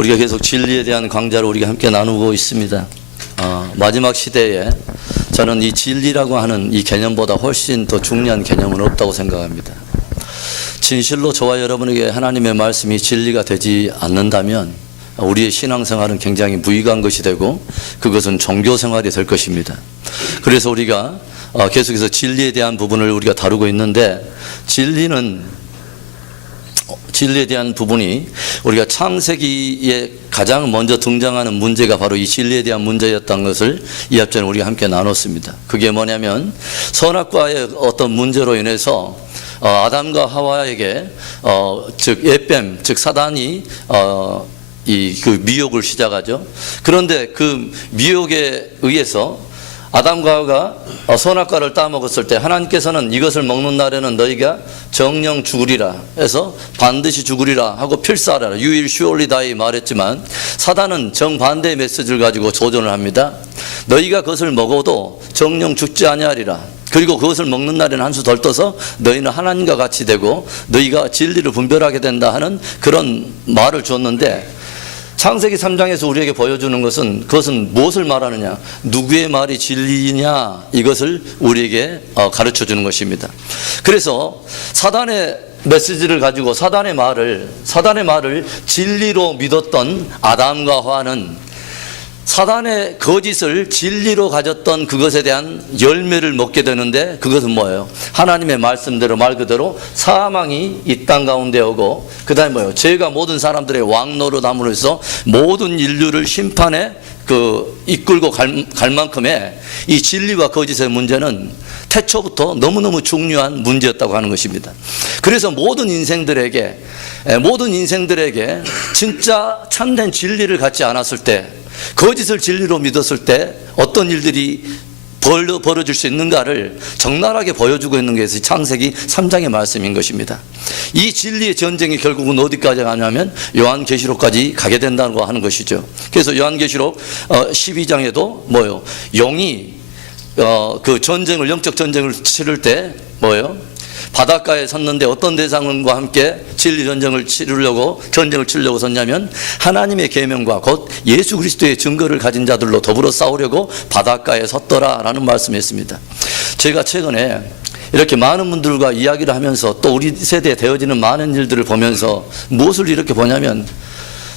우리가 계속 진리에 대한 강좌를 우리가 함께 나누고 있습니다. 마지막 시대에 저는 이 진리라고 하는 이 개념보다 훨씬 더 중요한 개념은 없다고 생각합니다. 진실로 저와 여러분에게 하나님의 말씀이 진리가 되지 않는다면 우리의 신앙생활은 굉장히 무익한 것이 되고 그것은 종교생활이 될 것입니다. 그래서 우리가 계속해서 진리에 대한 부분을 우리가 다루고 있는데, 진리에 대한 부분이 우리가 창세기에 가장 먼저 등장하는 문제가 바로 이 진리에 대한 문제였던 것을 이 앞전에 우리가 함께 나눴습니다. 그게 뭐냐면 선악과의 어떤 문제로 인해서 아담과 하와에게 즉 에뱀 즉 사단이 그 미혹을 시작하죠. 그런데 그 미혹에 의해서 아담과 하와가 선악과를 따먹었을 때 하나님께서는 이것을 먹는 날에는 너희가 정령 죽으리라 해서 반드시 죽으리라 하고 필사하라, You will surely die 말했지만 사단은 정반대의 메시지를 가지고 도전을 합니다. 너희가 그것을 먹어도 정령 죽지 아니하리라. 그리고 그것을 먹는 날에는 한 수 덜 떠서 너희는 하나님과 같이 되고 너희가 진리를 분별하게 된다 하는 그런 말을 줬는데, 창세기 3장에서 우리에게 보여주는 것은 그것은 무엇을 말하느냐, 누구의 말이 진리냐, 이것을 우리에게 가르쳐 주는 것입니다. 그래서 사단의 메시지를 가지고 사단의 말을 진리로 믿었던 아담과 하와는 사단의 거짓을 진리로 가졌던 그것에 대한 열매를 먹게 되는데, 그것은 뭐예요? 하나님의 말씀대로 말 그대로 사망이 이 땅 가운데 오고, 그 다음에 뭐예요? 죄가 모든 사람들의 왕노릇함으로 해서 모든 인류를 심판에 이끌고 갈 만큼의 이 진리와 거짓의 문제는 태초부터 너무너무 중요한 문제였다고 하는 것입니다. 그래서 모든 인생들에게 진짜 참된 진리를 갖지 않았을 때, 거짓을 진리로 믿었을 때 어떤 일들이 벌어질 수 있는가를 적나라하게 보여주고 있는 것이 창세기 3장의 말씀인 것입니다. 이 진리의 전쟁이 결국은 어디까지 가냐면 요한계시록까지 가게 된다고 하는 것이죠. 그래서 요한계시록 12장에도 뭐요? 영이 그 전쟁을, 영적 전쟁을 치를 때 뭐요? 바닷가에 섰는데 어떤 대상과 함께 진리 전쟁을 치르려고 섰냐면 하나님의 계명과 곧 예수 그리스도의 증거를 가진 자들로 더불어 싸우려고 바닷가에 섰더라라는 말씀이었습니다. 제가 최근에 이렇게 많은 분들과 이야기를 하면서 또 우리 세대에 되어지는 많은 일들을 보면서 무엇을 이렇게 보냐면,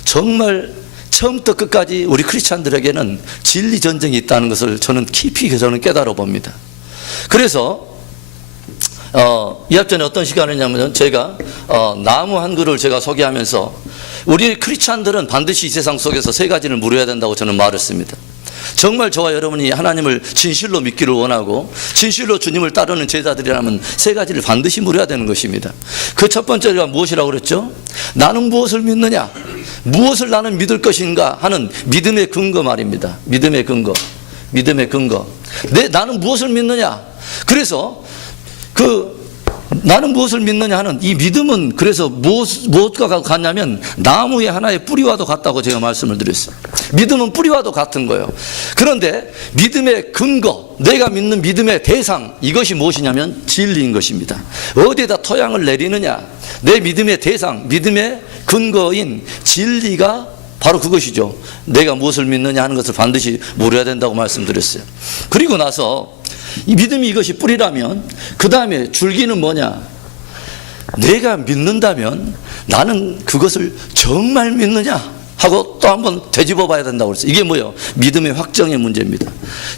정말 처음부터 끝까지 우리 크리스찬들에게는 진리 전쟁이 있다는 것을 저는 깊이 깨달아 봅니다. 그래서 이 앞전에 어떤 시간이냐면, 제가 나무 한 그루를 제가 소개하면서 우리 크리스찬들은 반드시 이 세상 속에서 세 가지를 물어야 된다고 저는 말했습니다. 정말 저와 여러분이 하나님을 진실로 믿기를 원하고 진실로 주님을 따르는 제자들이라면 세 가지를 반드시 물어야 되는 것입니다. 그 첫 번째가 무엇이라고 그랬죠? 나는 무엇을 믿느냐, 무엇을 나는 믿을 것인가 하는 믿음의 근거 말입니다. 믿음의 근거. 나는 무엇을 믿느냐. 그래서 나는 무엇을 믿느냐 하는 이 믿음은 그래서 무엇과 같냐면 나무의 하나의 뿌리와도 같다고 제가 말씀을 드렸어요. 믿음은 뿌리와도 같은 거예요. 그런데 믿음의 근거, 내가 믿는 믿음의 대상, 이것이 무엇이냐면 진리인 것입니다. 어디에다 토양을 내리느냐, 내 믿음의 대상, 믿음의 근거인 진리가 바로 그것이죠. 내가 무엇을 믿느냐 하는 것을 반드시 물어야 된다고 말씀드렸어요. 그리고 나서 이 믿음이 이것이 뿌리라면 그 다음에 줄기는 뭐냐, 내가 믿는다면 나는 그것을 정말 믿느냐 하고 또 한번 되짚어 봐야 된다고 그랬어요. 이게 뭐예요? 믿음의 확정의 문제입니다.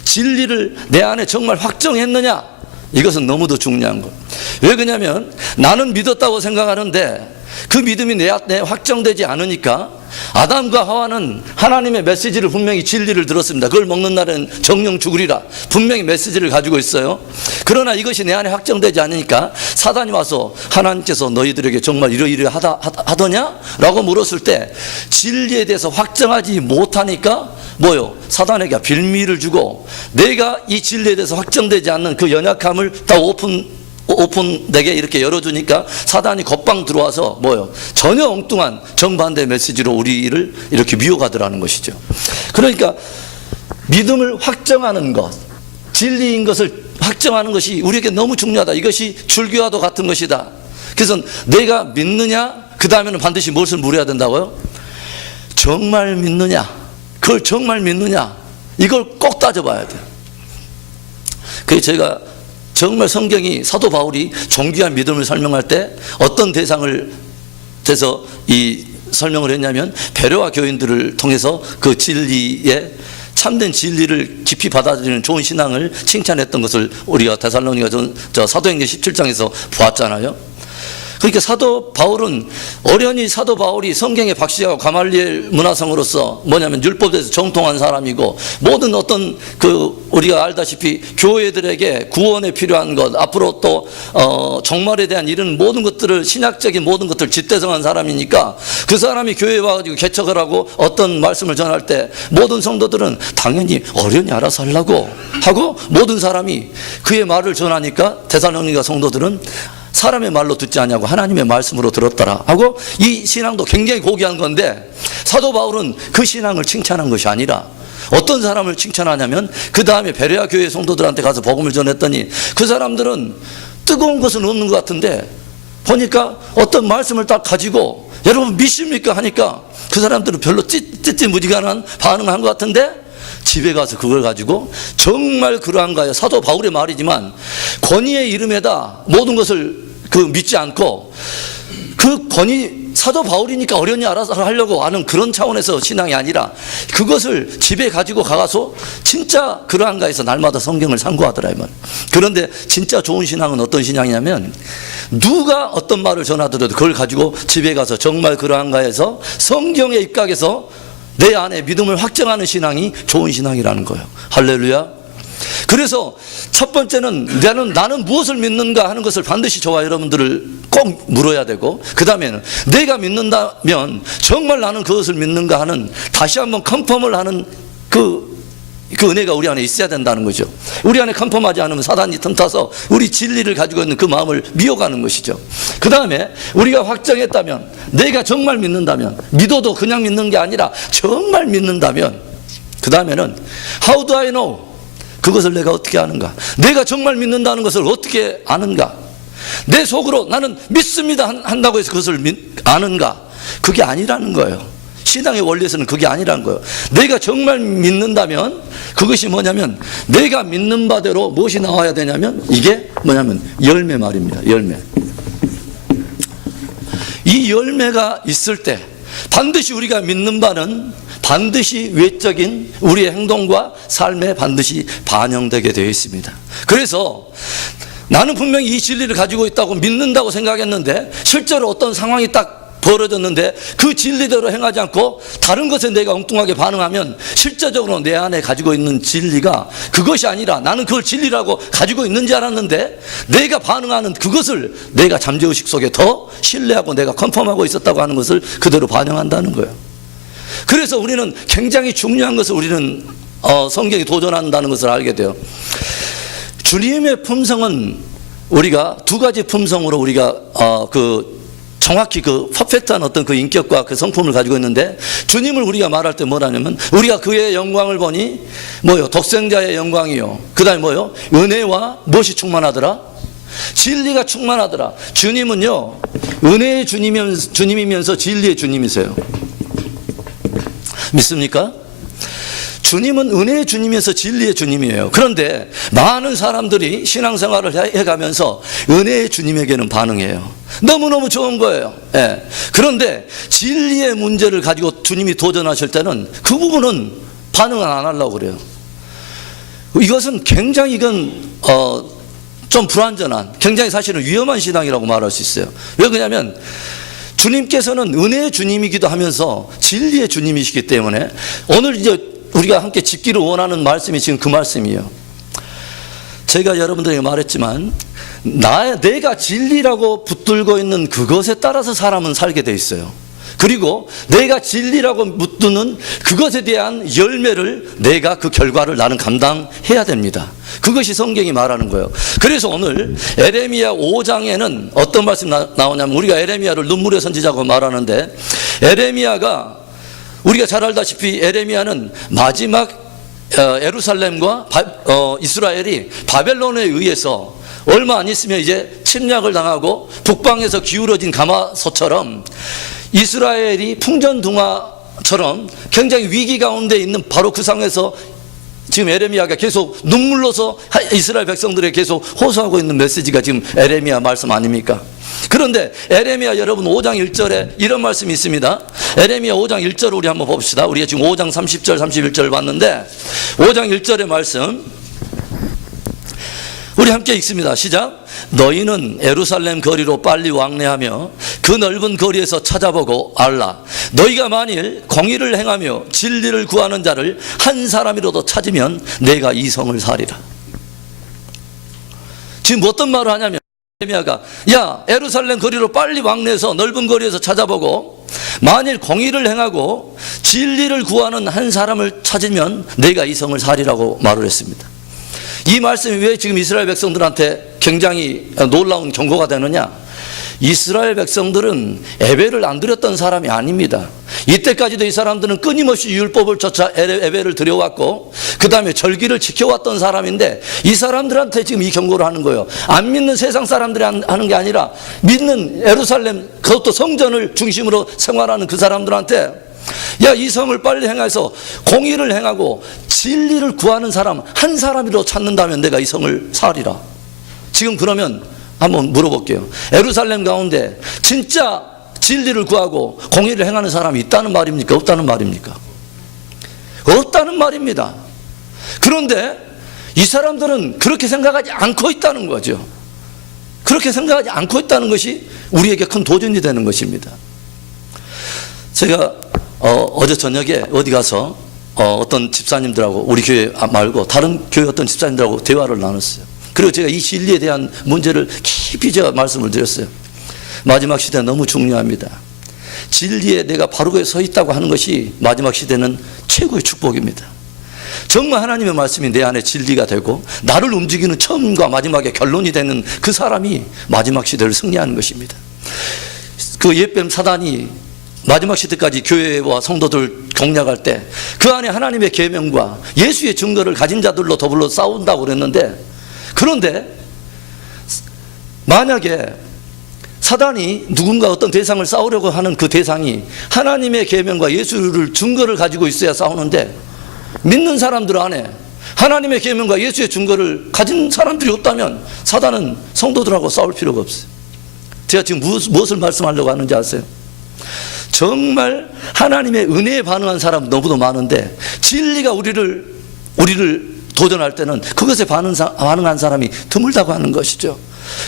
진리를 내 안에 정말 확정했느냐, 이것은 너무도 중요한 것. 왜 그러냐면 나는 믿었다고 생각하는데 그 믿음이 내 안에 확정되지 않으니까, 아담과 하와는 하나님의 메시지를 분명히 진리를 들었습니다. 그걸 먹는 날은 정령 죽으리라 분명히 메시지를 가지고 있어요. 그러나 이것이 내 안에 확정되지 않으니까 사단이 와서 하나님께서 너희들에게 정말 이러이러하더냐? 라고 물었을 때 진리에 대해서 확정하지 못하니까 뭐요? 사단에게 빌미를 주고 내가 이 진리에 대해서 확정되지 않는 그 연약함을 다 오픈되게 이렇게 열어주니까 사단이 곧방 들어와서 뭐요? 전혀 엉뚱한 정반대 메시지로 우리를 이렇게 미혹하더라는 것이죠. 그러니까 믿음을 확정하는 것, 진리인 것을 확정하는 것이 우리에게 너무 중요하다. 이것이 줄기와도 같은 것이다. 그래서 내가 믿느냐, 그 다음에는 반드시 무엇을 물어야 된다고요? 정말 믿느냐? 그걸 정말 믿느냐? 이걸 꼭 따져봐야 돼요. 그래서 제가 정말 성경이 사도 바울이 존귀한 믿음을 설명할 때 어떤 대상을 돼서 이 설명을 했냐면 배려와 교인들을 통해서 그 진리에 참된 진리를 깊이 받아들이는 좋은 신앙을 칭찬했던 것을 우리가 데살로니가 사도행전 17장에서 보았잖아요. 그러니까 사도 바울은 어련히 사도 바울이 성경의 박시하고 가말리엘 문화성으로서 뭐냐면 율법에서 정통한 사람이고 모든 어떤 그 우리가 알다시피 교회들에게 구원에 필요한 것 앞으로 또 종말에 대한 이런 모든 것들을 신학적인 모든 것들을 집대성한 사람이니까 그 사람이 교회에 와가지고 개척을 하고 어떤 말씀을 전할 때 모든 성도들은 당연히 어련히 알아서 하려고 하고 모든 사람이 그의 말을 전하니까 데살로니가 성도들은 사람의 말로 듣지 않냐고 하나님의 말씀으로 들었더라 하고 이 신앙도 굉장히 고귀한 건데 사도 바울은 그 신앙을 칭찬한 것이 아니라 어떤 사람을 칭찬하냐면 그 다음에 베레아 교회 성도들한테 가서 복음을 전했더니 그 사람들은 뜨거운 것은 없는 것 같은데 보니까 어떤 말씀을 딱 가지고 여러분 믿습니까 하니까 그 사람들은 별로 찌찌무지간한 반응한 것 같은데 집에 가서 그걸 가지고 정말 그러한가요? 사도 바울의 말이지만 권위의 이름에다 모든 것을 믿지 않고 그 권위 사도 바울이니까 어련히 알아서 하려고 하는 그런 차원에서 신앙이 아니라 그것을 집에 가지고 가서 진짜 그러한가 해서 날마다 성경을 상고하더라 이 말. 그런데 진짜 좋은 신앙은 어떤 신앙이냐면 누가 어떤 말을 전하더라도 그걸 가지고 집에 가서 정말 그러한가 해서 성경에 입각해서 내 안에 믿음을 확정하는 신앙이 좋은 신앙이라는 거예요. 할렐루야. 그래서 첫 번째는 나는 무엇을 믿는가 하는 것을 반드시 저와 여러분들을 꼭 물어야 되고 그 다음에는 내가 믿는다면 정말 나는 그것을 믿는가 하는 다시 한번 컨펌을 하는 그 은혜가 우리 안에 있어야 된다는 거죠. 우리 안에 컨펌하지 않으면 사단이 틈타서 우리 진리를 가지고 있는 그 마음을 미워가는 것이죠. 그 다음에 우리가 확정했다면 내가 정말 믿는다면 믿어도 그냥 믿는 게 아니라 정말 믿는다면 그 다음에는 How do I know? 그것을 내가 어떻게 아는가? 내가 정말 믿는다는 것을 어떻게 아는가? 내 속으로 나는 믿습니다 한다고 해서 그것을 아는가? 그게 아니라는 거예요. 신앙의 원리에서는 그게 아니라는 거예요. 내가 정말 믿는다면 그것이 뭐냐면 내가 믿는 바대로 무엇이 나와야 되냐면 이게 뭐냐면 열매 말입니다. 열매. 이 열매가 있을 때 반드시 우리가 믿는 바는 반드시 외적인 우리의 행동과 삶에 반드시 반영되게 되어 있습니다. 그래서 나는 분명히 이 진리를 가지고 있다고 믿는다고 생각했는데 실제로 어떤 상황이 딱 벌어졌는데 그 진리대로 행하지 않고 다른 것에 내가 엉뚱하게 반응하면 실제적으로 내 안에 가지고 있는 진리가 그것이 아니라 나는 그걸 진리라고 가지고 있는 줄 알았는데 내가 반응하는 그것을 내가 잠재의식 속에 더 신뢰하고 내가 컨펌하고 있었다고 하는 것을 그대로 반영한다는 거예요. 그래서 우리는 굉장히 중요한 것을 우리는 성경이 도전한다는 것을 알게 돼요. 주님의 품성은 우리가 두 가지 품성으로 우리가 정확히 그 퍼펙트한 어떤 그 인격과 그 성품을 가지고 있는데 주님을 우리가 말할 때 뭐라냐면 우리가 그의 영광을 보니 뭐요? 독생자의 영광이요. 그 다음에 뭐요? 은혜와 무엇이 충만하더라? 진리가 충만하더라. 주님은요 은혜의 주님이면서 진리의 주님이세요. 믿습니까? 주님은 은혜의 주님이면서 진리의 주님이에요. 그런데 많은 사람들이 신앙생활을 해가면서 은혜의 주님에게는 반응해요. 너무너무 좋은 거예요. 예. 그런데 진리의 문제를 가지고 주님이 도전하실 때는 그 부분은 반응을 안 하려고 그래요. 이것은 굉장히 좀 불완전한 굉장히 사실은 위험한 신앙이라고 말할 수 있어요. 왜 그러냐면 주님께서는 은혜의 주님이기도 하면서 진리의 주님이시기 때문에 오늘 이제 우리가 함께 짓기를 원하는 말씀이 지금 그 말씀이에요. 제가 여러분들에게 말했지만 내가 진리라고 붙들고 있는 그것에 따라서 사람은 살게 돼 있어요. 그리고 내가 진리라고 붙드는 그것에 대한 열매를 내가 그 결과를 나는 감당해야 됩니다. 그것이 성경이 말하는 거예요. 그래서 오늘 에레미야 5장에는 어떤 말씀이 나오냐면 우리가 에레미야를 눈물의 선지자고 말하는데 에레미야가 우리가 잘 알다시피 에레미야는 마지막 예루살렘과 이스라엘이 바벨론에 의해서 얼마 안 있으면 이제 침략을 당하고 북방에서 기울어진 가마솥처럼 이스라엘이 풍전등화 에레미야처럼 굉장히 위기 가운데 있는 바로 그 상황에서 지금 에레미야가 계속 눈물로서 이스라엘 백성들에게 계속 호소하고 있는 메시지가 지금 에레미야 말씀 아닙니까? 그런데 에레미야 여러분 5장 1절에 이런 말씀이 있습니다. 에레미야 5장 1절을 우리 한번 봅시다. 우리가 지금 5장 30절 31절을 봤는데 5장 1절의 말씀 우리 함께 읽습니다. 시작. 너희는 예루살렘 거리로 빨리 왕래하며 그 넓은 거리에서 찾아보고 알라. 너희가 만일 공의를 행하며 진리를 구하는 자를 한 사람이라도 찾으면 내가 이 성을 살리라. 지금 어떤 말을 하냐면 에레미야가 야 예루살렘 거리로 빨리 왕래해서 넓은 거리에서 찾아보고 만일 공의를 행하고 진리를 구하는 한 사람을 찾으면 내가 이 성을 살리라고 말을 했습니다. 이 말씀이 왜 지금 이스라엘 백성들한테 굉장히 놀라운 경고가 되느냐? 이스라엘 백성들은 예배를 안 드렸던 사람이 아닙니다. 이때까지도 이 사람들은 끊임없이 율법을 쫓아 예배를 드려왔고 그 다음에 절기를 지켜왔던 사람인데 이 사람들한테 지금 이 경고를 하는 거예요. 안 믿는 세상 사람들이 하는 게 아니라 믿는 예루살렘 그것도 성전을 중심으로 생활하는 그 사람들한테 야, 이 성을 빨리 행해서 공의를 행하고 진리를 구하는 사람 한 사람이라도 찾는다면 내가 이 성을 살리라. 지금 그러면 한번 물어볼게요. 예루살렘 가운데 진짜 진리를 구하고 공의를 행하는 사람이 있다는 말입니까? 없다는 말입니까? 없다는 말입니다. 그런데 이 사람들은 그렇게 생각하지 않고 있다는 거죠. 그렇게 생각하지 않고 있다는 것이 우리에게 큰 도전이 되는 것입니다. 제가 어제 저녁에 어디 가서 어떤 집사님들하고 우리 교회 말고 다른 교회 어떤 집사님들하고 대화를 나눴어요. 그리고 제가 이 진리에 대한 문제를 깊이 제가 말씀을 드렸어요. 마지막 시대 너무 중요합니다. 진리에 내가 바로 서 있다고 하는 것이 마지막 시대는 최고의 축복입니다. 정말 하나님의 말씀이 내 안에 진리가 되고 나를 움직이는 처음과 마지막의 결론이 되는 그 사람이 마지막 시대를 승리하는 것입니다. 그 옛뱀 사단이 마지막 시대까지 교회와 성도들 공략할 때 그 안에 하나님의 계명과 예수의 증거를 가진 자들로 더불어 싸운다고 그랬는데, 그런데 만약에 사단이 누군가 어떤 대상을 싸우려고 하는 그 대상이 하나님의 계명과 예수를 증거를 가지고 있어야 싸우는데, 믿는 사람들 안에 하나님의 계명과 예수의 증거를 가진 사람들이 없다면 사단은 성도들하고 싸울 필요가 없어요. 제가 지금 무엇을 말씀하려고 하는지 아세요? 정말 하나님의 은혜에 반응한 사람 너무도 많은데 진리가 우리를 도전할 때는 그것에 반응한 사람이 드물다고 하는 것이죠.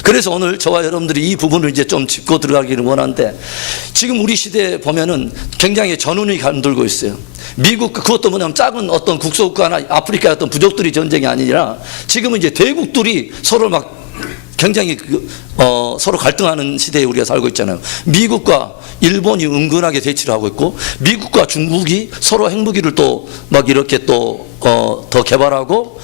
그래서 오늘 저와 여러분들이 이 부분을 이제 좀 짚고 들어가기를 원하는데, 지금 우리 시대에 보면은 굉장히 전운이 감돌고 있어요. 미국, 그것도 뭐냐면 작은 어떤 국소국가나 아프리카의 어떤 부족들이 전쟁이 아니라 지금은 이제 대국들이 서로 막 굉장히 서로 갈등하는 시대에 우리가 살고 있잖아요. 미국과 일본이 은근하게 대치를 하고 있고, 미국과 중국이 서로 핵무기를 또 막 이렇게 또 더 개발하고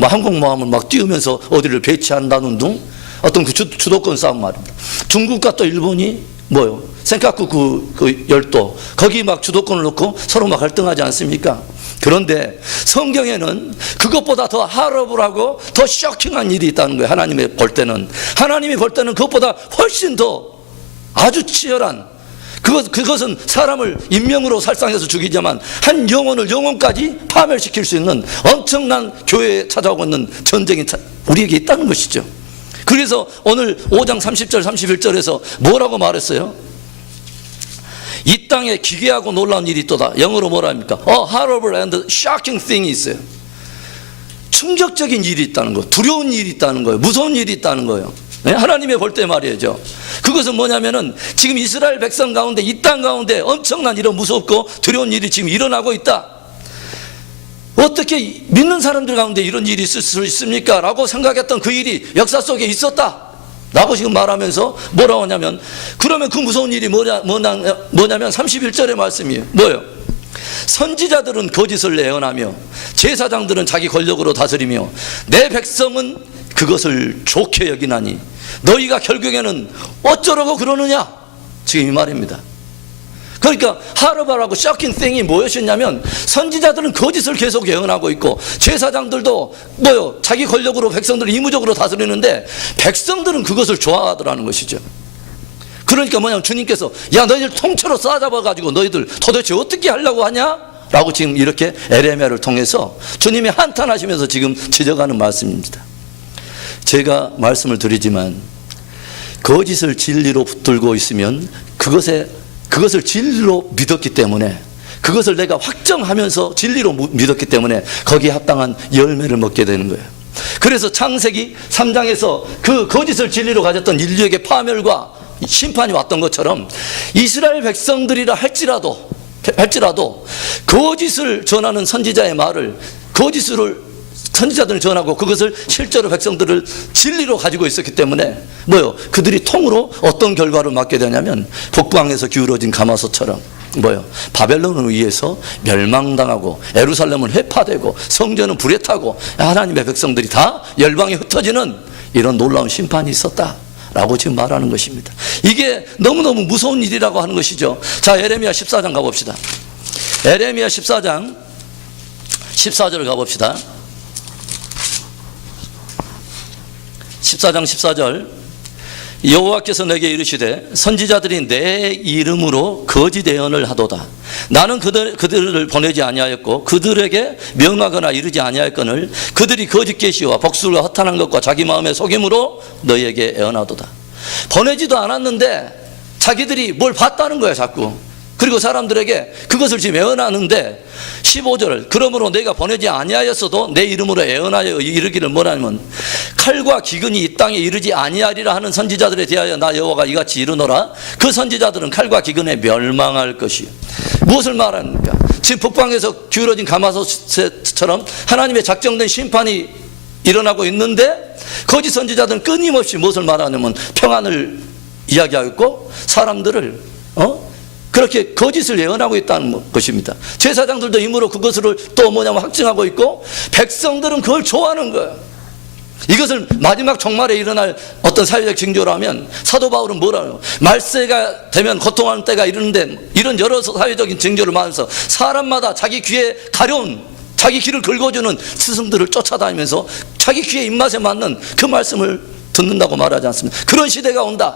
항공모함을 막 띄우면서 어디를 배치한다는 등 어떤 그 주도권 싸움 말입니다. 중국과 또 일본이 센카쿠 그 열도 거기 막 주도권을 놓고 서로 막 갈등하지 않습니까? 그런데 성경에는 그것보다 더 하러블하고 더 쇼킹한 일이 있다는 거예요. 하나님이 볼 때는 그것보다 훨씬 더 아주 치열한, 그것은 사람을 인명으로 살상해서 죽이지만 한 영혼을 영혼까지 파멸시킬 수 있는 엄청난 교회에 찾아오고 있는 전쟁이 우리에게 있다는 것이죠. 그래서 오늘 5장 30절 31절에서 뭐라고 말했어요? 이 땅에 기괴하고 놀라운 일이 있도다. 영어로 뭐라 합니까? horrible and shocking thing이 있어요. 충격적인 일이 있다는 거, 두려운 일이 있다는 거예요. 무서운 일이 있다는 거예요. 네? 하나님의 볼 때 말이죠. 그것은 뭐냐면은 지금 이스라엘 백성 가운데, 이 땅 가운데 엄청난 이런 무섭고 두려운 일이 지금 일어나고 있다. 어떻게 믿는 사람들 가운데 이런 일이 있을 수 있습니까? 라고 생각했던 그 일이 역사 속에 있었다 라고 지금 말하면서 뭐라고 하냐면, 그러면 그 무서운 일이 뭐냐면 31절의 말씀이에요. 뭐예요? 선지자들은 거짓을 예언하며 제사장들은 자기 권력으로 다스리며 내 백성은 그것을 좋게 여기나니 너희가 결국에는 어쩌라고 그러느냐, 지금 이 말입니다. 그러니까 하르바라고 쇼킹 땡이 무엇이었냐면, 선지자들은 거짓을 계속 예언하고 있고 제사장들도 자기 권력으로 백성들을 의무적으로 다스리는데 백성들은 그것을 좋아하더라는 것이죠. 그러니까 뭐냐면 주님께서 야 너희들 통째로 싸잡아가지고 너희들 도대체 어떻게 하려고 하냐? 라고 지금 이렇게 에레미야를 통해서 주님이 한탄하시면서 지금 지적하는 말씀입니다. 제가 말씀을 드리지만 거짓을 진리로 붙들고 있으면 그것을 진리로 믿었기 때문에, 그것을 내가 확정하면서 진리로 믿었기 때문에 거기에 합당한 열매를 먹게 되는 거예요. 그래서 창세기 3장에서 그 거짓을 진리로 가졌던 인류에게 파멸과 심판이 왔던 것처럼 이스라엘 백성들이라 할지라도 거짓을 전하는 선지자의 말을 선지자들은 전하고 그것을 실제로 백성들을 진리로 가지고 있었기 때문에 그들이 통으로 어떤 결과를 맞게 되냐면 북방에서 기울어진 가마솥처럼 바벨론에 의해서 멸망당하고 예루살렘은 회파되고 성전은 불에 타고 하나님의 백성들이 다 열방에 흩어지는 이런 놀라운 심판이 있었다라고 지금 말하는 것입니다. 이게 너무너무 무서운 일이라고 하는 것이죠. 자, 에레미야 14장 가봅시다. 에레미야 14장 14절을 가봅시다. 14장 14절, 여호와께서 내게 이르시되 선지자들이 내 이름으로 거짓 예언을 하도다. 나는 그들을 보내지 아니하였고 그들에게 명하거나 이르지 아니하였거늘 그들이 거짓 계시와 복수와 허탄한 것과 자기 마음의 속임으로 너희에게 예언하도다. 보내지도 않았는데 자기들이 뭘 봤다는 거야 자꾸. 그리고 사람들에게 그것을 지금 예언하는데 15절, 그러므로 내가 보내지 아니하였어도 내 이름으로 예언하여 이르기를 뭐라냐면 칼과 기근이 이 땅에 이르지 아니하리라 하는 선지자들에 대하여 나 여호와가 이같이 이르노라. 그 선지자들은 칼과 기근에 멸망할 것이요. 무엇을 말합니까? 지금 북방에서 기울어진 가마솥처럼 하나님의 작정된 심판이 일어나고 있는데 거짓 선지자들은 끊임없이 무엇을 말하냐면 평안을 이야기하고 사람들을 그렇게 거짓을 예언하고 있다는 것입니다. 제사장들도 임으로 그것을 또 확증하고 있고 백성들은 그걸 좋아하는 거예요. 이것을 마지막 종말에 일어날 어떤 사회적 징조라면 사도 바울은 뭐라요? 말세가 되면 고통하는 때가 이르는데 이런 여러 사회적인 징조를 말하면서 사람마다 자기 귀에 가려운 자기 귀를 긁어주는 스승들을 쫓아다니면서 자기 귀의 입맛에 맞는 그 말씀을 듣는다고 말하지 않습니다. 그런 시대가 온다.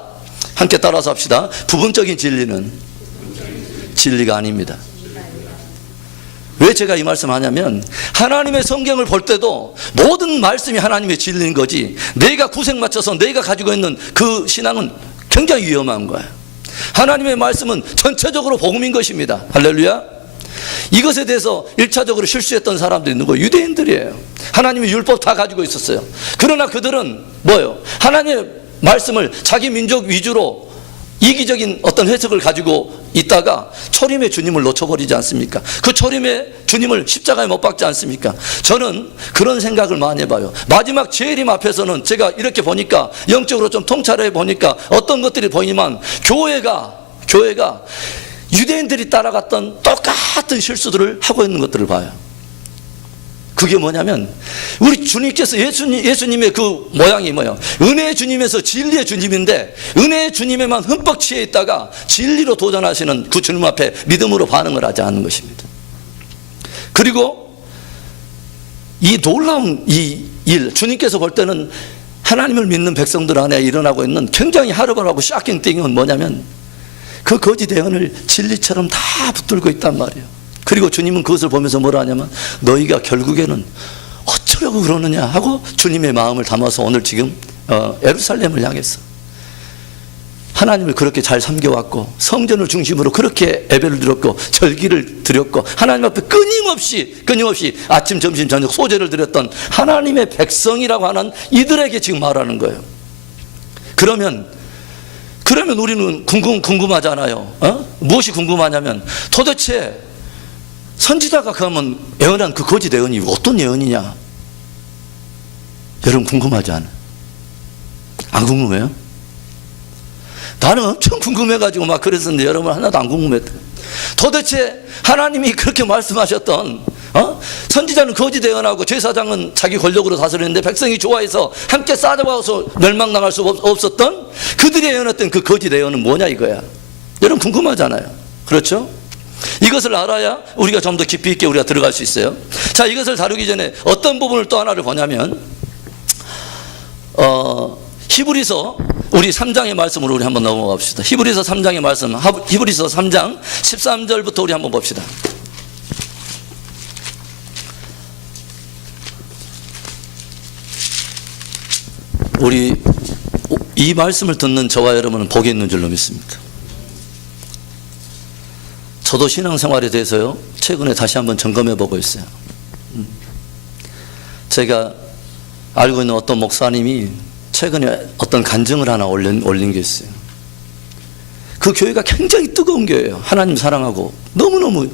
함께 따라서 합시다. 부분적인 진리는 진리가 아닙니다. 왜 제가 이 말씀 하냐면 하나님의 성경을 볼 때도 모든 말씀이 하나님의 진리인 거지 내가 구색 맞춰서 내가 가지고 있는 그 신앙은 굉장히 위험한 거예요. 하나님의 말씀은 전체적으로 복음인 것입니다. 할렐루야. 이것에 대해서 1차적으로 실수했던 사람들이 누구? 유대인들이에요. 하나님의 율법 다 가지고 있었어요. 그러나 그들은 하나님의 말씀을 자기 민족 위주로 이기적인 어떤 해석을 가지고 있다가 초림의 주님을 놓쳐버리지 않습니까? 그 초림의 주님을 십자가에 못 박지 않습니까? 저는 그런 생각을 많이 해봐요. 마지막 재림 앞에서는 제가 이렇게 보니까 영적으로 좀 통찰해 보니까 어떤 것들이 보이지만 교회가 유대인들이 따라갔던 똑같은 실수들을 하고 있는 것들을 봐요. 그게 뭐냐면 우리 주님께서 예수님의 그 모양이 은혜의 주님에서 진리의 주님인데 은혜의 주님에만 흠뻑 취해 있다가 진리로 도전하시는 그 주님 앞에 믿음으로 반응을 하지 않는 것입니다. 그리고 이 놀라운 이 일, 주님께서 볼 때는 하나님을 믿는 백성들 안에 일어나고 있는 굉장히 하루바라고 샤킹 띵은 뭐냐면 그 거짓 예언을 진리처럼 다 붙들고 있단 말이에요. 그리고 주님은 그것을 보면서 뭐라 하냐면 너희가 결국에는 어쩌려고 그러느냐 하고 주님의 마음을 담아서 오늘 지금 예루살렘을 향해서 하나님을 그렇게 잘 섬겨왔고 성전을 중심으로 그렇게 예배를 드렸고 절기를 드렸고 하나님 앞에 끊임없이 아침 점심 저녁 소제를 드렸던 하나님의 백성이라고 하는 이들에게 지금 말하는 거예요. 그러면 우리는 궁금하잖아요. 무엇이 궁금하냐면 도대체 선지자가 그러면 예언한 그 거짓 예언이 어떤 예언이냐? 여러분 궁금하지 않아요? 안 궁금해요? 나는 엄청 궁금해가지고 막 그랬었는데 여러분 하나도 안 궁금했대요. 도대체 하나님이 그렇게 말씀하셨던 선지자는 거짓 예언하고 제사장은 자기 권력으로 다스리는데 백성이 좋아해서 함께 싸잡아서 멸망당할 수 없었던 그들이 예언했던 그 거짓 예언은 뭐냐 이거야. 여러분 궁금하잖아요. 그렇죠? 이것을 알아야 우리가 좀 더 깊이 있게 우리가 들어갈 수 있어요. 자, 이것을 다루기 전에 어떤 부분을 또 하나를 보냐면 히브리서 우리 3장의 말씀으로 우리 한번 넘어가 봅시다. 히브리서 3장의 말씀, 히브리서 3장 13절부터 우리 한번 봅시다. 우리 이 말씀을 듣는 저와 여러분은 복이 있는 줄로 믿습니다. 저도 신앙생활에 대해서요, 최근에 다시 한번 점검해 보고 있어요. 제가 알고 있는 어떤 목사님이 최근에 어떤 간증을 하나 올린 게 있어요. 그 교회가 굉장히 뜨거운 교회예요. 하나님 사랑하고 너무너무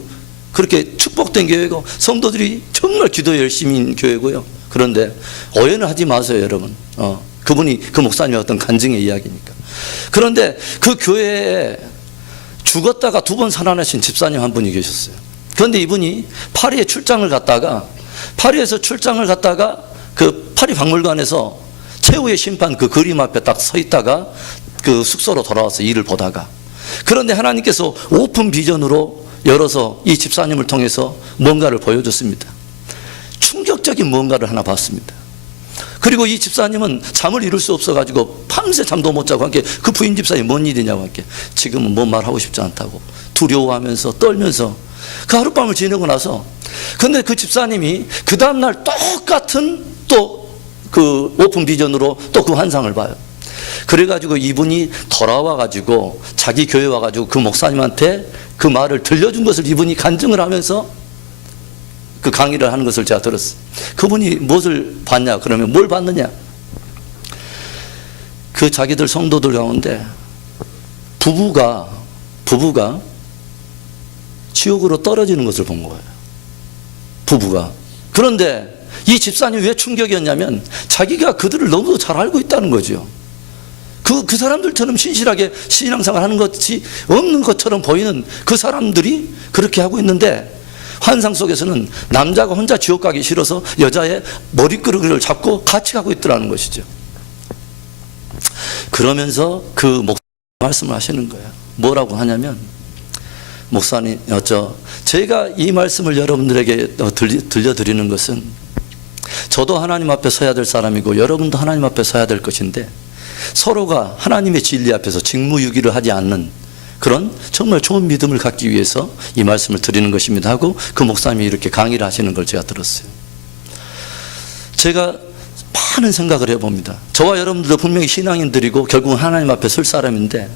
그렇게 축복된 교회고 성도들이 정말 기도 열심인 교회고요. 그런데 오해는 하지 마세요, 여러분. 그분이, 그 목사님의 어떤 간증의 이야기니까. 그런데 그 교회에 죽었다가 2번 살아나신 집사님 한 분이 계셨어요. 그런데 이분이 파리에 출장을 갔다가, 파리에서 출장을 갔다가 그 파리 박물관에서 최후의 심판 그 그림 앞에 딱 서 있다가 그 숙소로 돌아와서 일을 보다가, 그런데 하나님께서 오픈 비전으로 열어서 이 집사님을 통해서 뭔가를 보여줬습니다. 충격적인 뭔가를 하나 봤습니다. 그리고 이 집사님은 잠을 이룰 수 없어가지고 밤새 잠도 못 자고 함께, 그 부인 집사님이 뭔 일이냐고 함께, 지금은 뭔 말하고 싶지 않다고 두려워하면서 떨면서 그 하룻밤을 지내고 나서, 근데 그 집사님이 그 다음날 똑같은 또 그 오픈 비전으로 또 그 환상을 봐요. 그래가지고 이분이 돌아와가지고 자기 교회 와가지고 그 목사님한테 그 말을 들려준 것을 이분이 간증을 하면서 그 강의를 하는 것을 제가 들었어요. 그분이 무엇을 봤냐 그러면 뭘 봤느냐, 그 자기들 성도들 가운데 부부가 지옥으로 떨어지는 것을 본 거예요. 부부가. 그런데 이 집사님이 왜 충격이었냐면 자기가 그들을 너무 잘 알고 있다는 거죠. 그 사람들처럼 신실하게 신앙생활 하는 것이 없는 것처럼 보이는 그 사람들이 그렇게 하고 있는데, 환상 속에서는 남자가 혼자 지옥 가기 싫어서 여자의 머리끄러기를 잡고 같이 가고 있더라는 것이죠. 그러면서 그 목사님 말씀을 하시는 거예요. 뭐라고 하냐면, 목사님, 제가 이 말씀을 여러분들에게 들려드리는 것은, 저도 하나님 앞에 서야 될 사람이고 여러분도 하나님 앞에 서야 될 것인데, 서로가 하나님의 진리 앞에서 직무유기를 하지 않는 그런 정말 좋은 믿음을 갖기 위해서 이 말씀을 드리는 것입니다 하고 그 목사님이 이렇게 강의를 하시는 걸 제가 들었어요. 제가 많은 생각을 해봅니다. 저와 여러분들도 분명히 신앙인들이고 결국은 하나님 앞에 설 사람인데,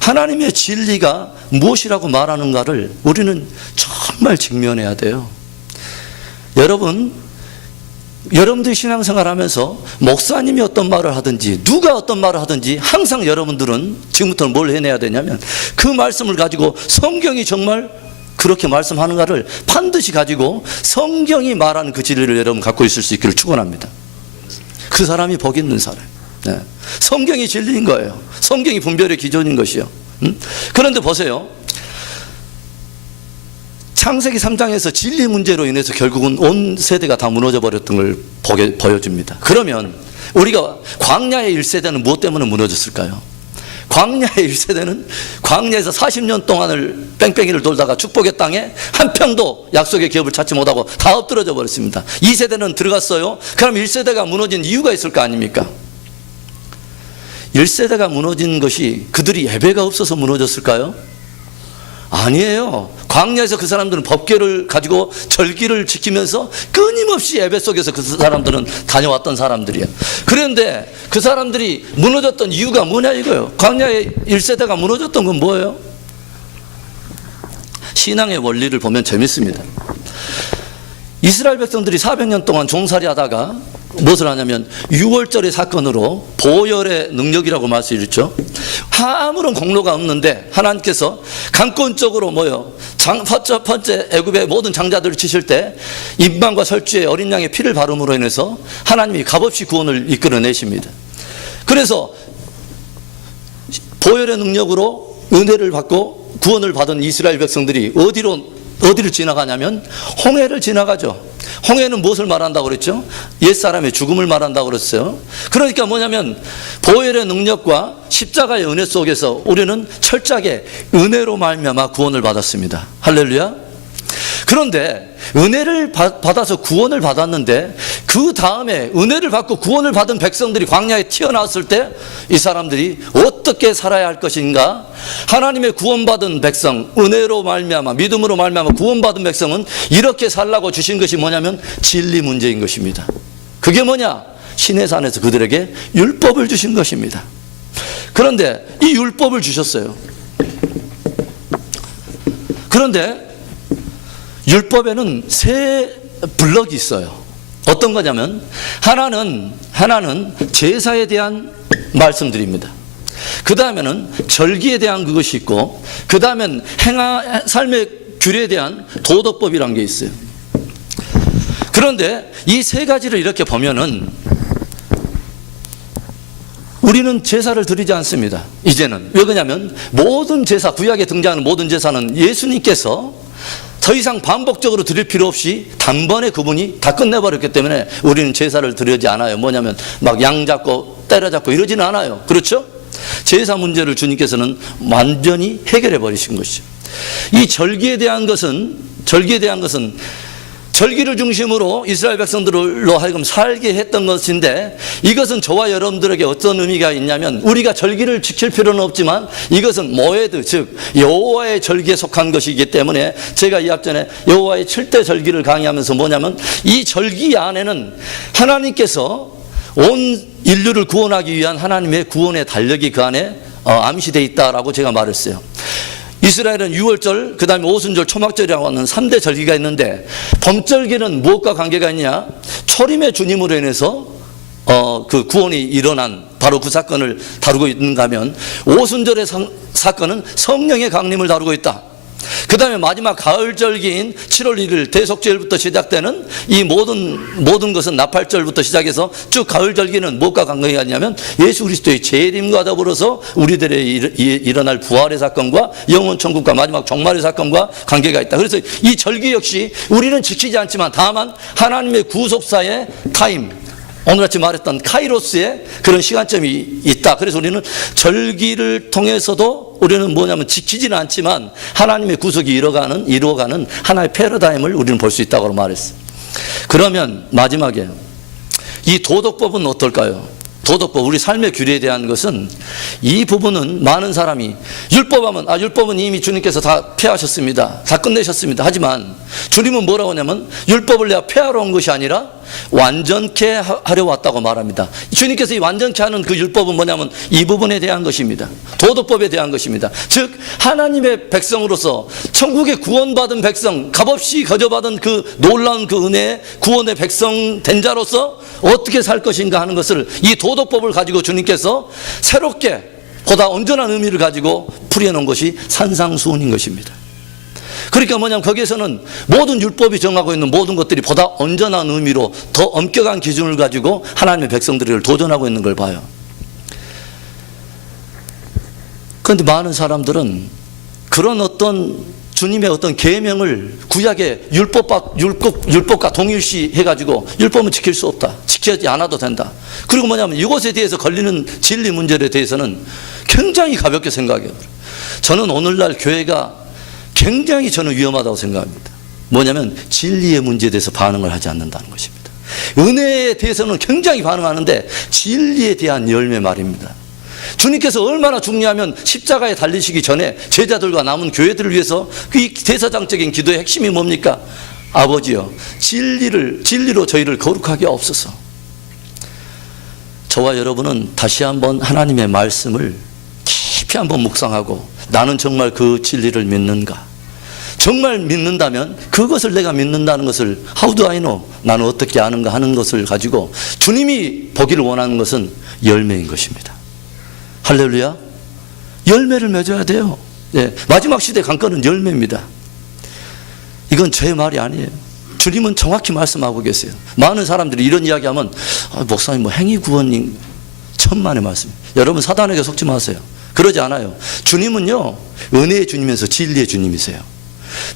하나님의 진리가 무엇이라고 말하는가를 우리는 정말 직면해야 돼요. 여러분들이 신앙생활 하면서 목사님이 어떤 말을 하든지 누가 어떤 말을 하든지 항상 여러분들은 지금부터는 뭘 해내야 되냐면, 그 말씀을 가지고 성경이 정말 그렇게 말씀하는가를 반드시 가지고 성경이 말하는 그 진리를 여러분 갖고 있을 수 있기를 축원합니다. 그 사람이 복 있는 사람. 네. 성경이 진리인 거예요. 성경이 분별의 기준인 것이요. 그런데 보세요. 창세기 3장에서 진리 문제로 인해서 결국은 온 세대가 다 무너져 버렸던 걸 보여줍니다. 그러면 우리가 광야의 1세대는 무엇 때문에 무너졌을까요? 광야의 1세대는 광야에서 40년 동안을 뺑뺑이를 돌다가 축복의 땅에 한 평도 약속의 기업을 찾지 못하고 다 엎드러져 버렸습니다. 2세대는 들어갔어요. 그럼 1세대가 무너진 이유가 있을 거 아닙니까? 1세대가 무너진 것이 그들이 예배가 없어서 무너졌을까요? 아니에요. 광야에서 그 사람들은 법궤를 가지고 절기를 지키면서 끊임없이 예배 속에서 그 사람들은 다녀왔던 사람들이에요. 그런데 그 사람들이 무너졌던 이유가 뭐냐 이거예요. 광야의 1세대가 무너졌던 건 뭐예요? 신앙의 원리를 보면 재밌습니다. 이스라엘 백성들이 400년 동안 종살이 하다가 무엇을 하냐면 6월절의 사건으로 보혈의 능력이라고 말씀드렸죠. 아무런 공로가 없는데 하나님께서 강권적으로 첫 번째 애굽의 모든 장자들을 치실 때 임방과 설주에 어린 양의 피를 바름으로 인해서 하나님이 값없이 구원을 이끌어내십니다. 그래서 보혈의 능력으로 은혜를 받고 구원을 받은 이스라엘 백성들이 어디를 지나가냐면 홍해를 지나가죠. 홍해는 무엇을 말한다고 그랬죠? 옛사람의 죽음을 말한다고 그랬어요. 그러니까 뭐냐면 보혈의 능력과 십자가의 은혜 속에서 우리는 철저하게 은혜로 말미암아 구원을 받았습니다. 할렐루야. 그런데 은혜를 받아서 구원을 받았는데 그 다음에 은혜를 받고 구원을 받은 백성들이 광야에 튀어나왔을 때 이 사람들이 어떻게 살아야 할 것인가? 하나님의 구원받은 백성, 은혜로 말미암아 믿음으로 말미암아 구원받은 백성은 이렇게 살라고 주신 것이 뭐냐면 진리 문제인 것입니다. 그게 뭐냐? 시내산에서 그들에게 율법을 주신 것입니다. 그런데 이 율법을 주셨어요. 그런데 율법에는 세 블럭이 있어요. 어떤 거냐면 하나는 제사에 대한 말씀들입니다. 그 다음에는 절기에 대한 그것이 있고, 그 다음엔 삶의 규례에 대한 도덕법이란 게 있어요. 그런데 이 세 가지를 이렇게 보면은 우리는 제사를 드리지 않습니다. 이제는. 왜 그러냐면 모든 제사, 구약에 등장하는 모든 제사는 예수님께서 더 이상 반복적으로 드릴 필요 없이 단번에 그분이 다 끝내버렸기 때문에 우리는 제사를 드리지 않아요. 뭐냐면 막 양 잡고 때려잡고 이러지는 않아요. 그렇죠? 제사 문제를 주님께서는 완전히 해결해 버리신 것이죠. 이 절기에 대한 것은 절기를 중심으로 이스라엘 백성들로 하여금 살게 했던 것인데, 이것은 저와 여러분들에게 어떤 의미가 있냐면, 우리가 절기를 지킬 필요는 없지만 이것은 모에드, 즉 여호와의 절기에 속한 것이기 때문에, 제가 이 앞전에 여호와의 7대 절기를 강의하면서 뭐냐면, 이 절기 안에는 하나님께서 온 인류를 구원하기 위한 하나님의 구원의 달력이 그 안에 암시되어 있다라고 제가 말했어요. 이스라엘은 유월절, 그 다음에 오순절, 초막절이라고 하는 3대 절기가 있는데, 봄절기는 무엇과 관계가 있냐? 초림의 주님으로 인해서 그 구원이 일어난 바로 그 사건을 다루고 있는가 하면, 오순절의 사건은 성령의 강림을 다루고 있다. 그 다음에 마지막 가을절기인 7월 1일 대속절부터 시작되는 이 모든 것은 나팔절부터 시작해서 쭉 가을절기는 무엇과 관계가 있냐면, 예수 그리스도의 재림과 더불어서 우리들의 일어날 부활의 사건과 영원 천국과 마지막 종말의 사건과 관계가 있다. 그래서 이 절기 역시 우리는 지키지 않지만 다만 하나님의 구속사의 타임, 오늘같이 말했던 카이로스의 그런 시간점이 있다. 그래서 우리는 절기를 통해서도 우리는 뭐냐면 지키지는 않지만 하나님의 구속이 이루어가는 하나의 패러다임을 우리는 볼 수 있다고 말했어요. 그러면 마지막에 이 도덕법은 어떨까요? 도덕법, 우리 삶의 규례에 대한 것은, 이 부분은 많은 사람이 율법은 이미 주님께서 다 폐하셨습니다, 다 끝내셨습니다. 하지만 주님은 뭐라고 하냐면, 율법을 내가 폐하러 온 것이 아니라 완전케 하려 왔다고 말합니다. 주님께서 이 완전케 하는 그 율법은 뭐냐면 이 부분에 대한 것입니다. 도덕법에 대한 것입니다. 즉 하나님의 백성으로서 천국에 구원받은 백성, 값없이 거저받은 그 놀라운 그 은혜의 구원의 백성 된 자로서 어떻게 살 것인가 하는 것을, 이 도덕법을 가지고 주님께서 새롭게 보다 온전한 의미를 가지고 풀이해놓은 것이 산상수훈인 것입니다. 그러니까 뭐냐면 거기에서는 모든 율법이 정하고 있는 모든 것들이 보다 온전한 의미로 더 엄격한 기준을 가지고 하나님의 백성들을 도전하고 있는 걸 봐요. 그런데 많은 사람들은 그런 어떤 주님의 어떤 계명을 구약의 율법과 동일시 해가지고 율법은 지킬 수 없다, 지키지 않아도 된다. 그리고 뭐냐면 이것에 대해서 걸리는 진리 문제에 대해서는 굉장히 가볍게 생각해요. 저는 오늘날 교회가 굉장히 저는 위험하다고 생각합니다. 뭐냐면 진리의 문제에 대해서 반응을 하지 않는다는 것입니다. 은혜에 대해서는 굉장히 반응하는데 진리에 대한 열매 말입니다. 주님께서 얼마나 중요하면 십자가에 달리시기 전에 제자들과 남은 교회들을 위해서 그 대사장적인 기도의 핵심이 뭡니까? 아버지여, 진리로 저희를 거룩하게 하옵소서. 저와 여러분은 다시 한번 하나님의 말씀을 깊이 한번 묵상하고, 나는 정말 그 진리를 믿는가? 정말 믿는다면 그것을 내가 믿는다는 것을 How do I know? 나는 어떻게 아는가 하는 것을 가지고 주님이 보기를 원하는 것은 열매인 것입니다. 할렐루야. 열매를 맺어야 돼요. 예, 마지막 시대 관건은 열매입니다. 이건 제 말이 아니에요. 주님은 정확히 말씀하고 계세요. 많은 사람들이 이런 이야기하면 목사님 뭐 행위구원이 천만의 말씀. 여러분 사단에게 속지 마세요. 그러지 않아요. 주님은요 은혜의 주님이면서 진리의 주님이세요.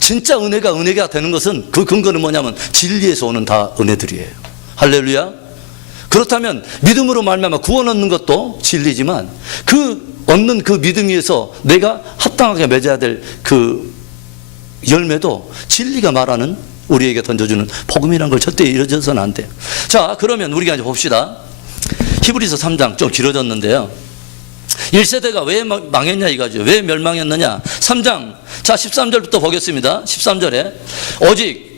진짜 은혜가 되는 것은 그 근거는 뭐냐면 진리에서 오는 다 은혜들이에요. 할렐루야. 그렇다면 믿음으로 말미암아 구원 얻는 것도 진리지만, 그 얻는 그 믿음 위에서 내가 합당하게 맺어야 될 그 열매도 진리가 말하는 우리에게 던져주는 복음이라는 걸 절대 잊어서는 안 돼요. 자, 그러면 우리가 이제 봅시다. 히브리서 3장 좀 길어졌는데요. 1세대가 왜 망했냐 이거죠. 왜 멸망했느냐. 3장 자 13절부터 보겠습니다. 13절에 오직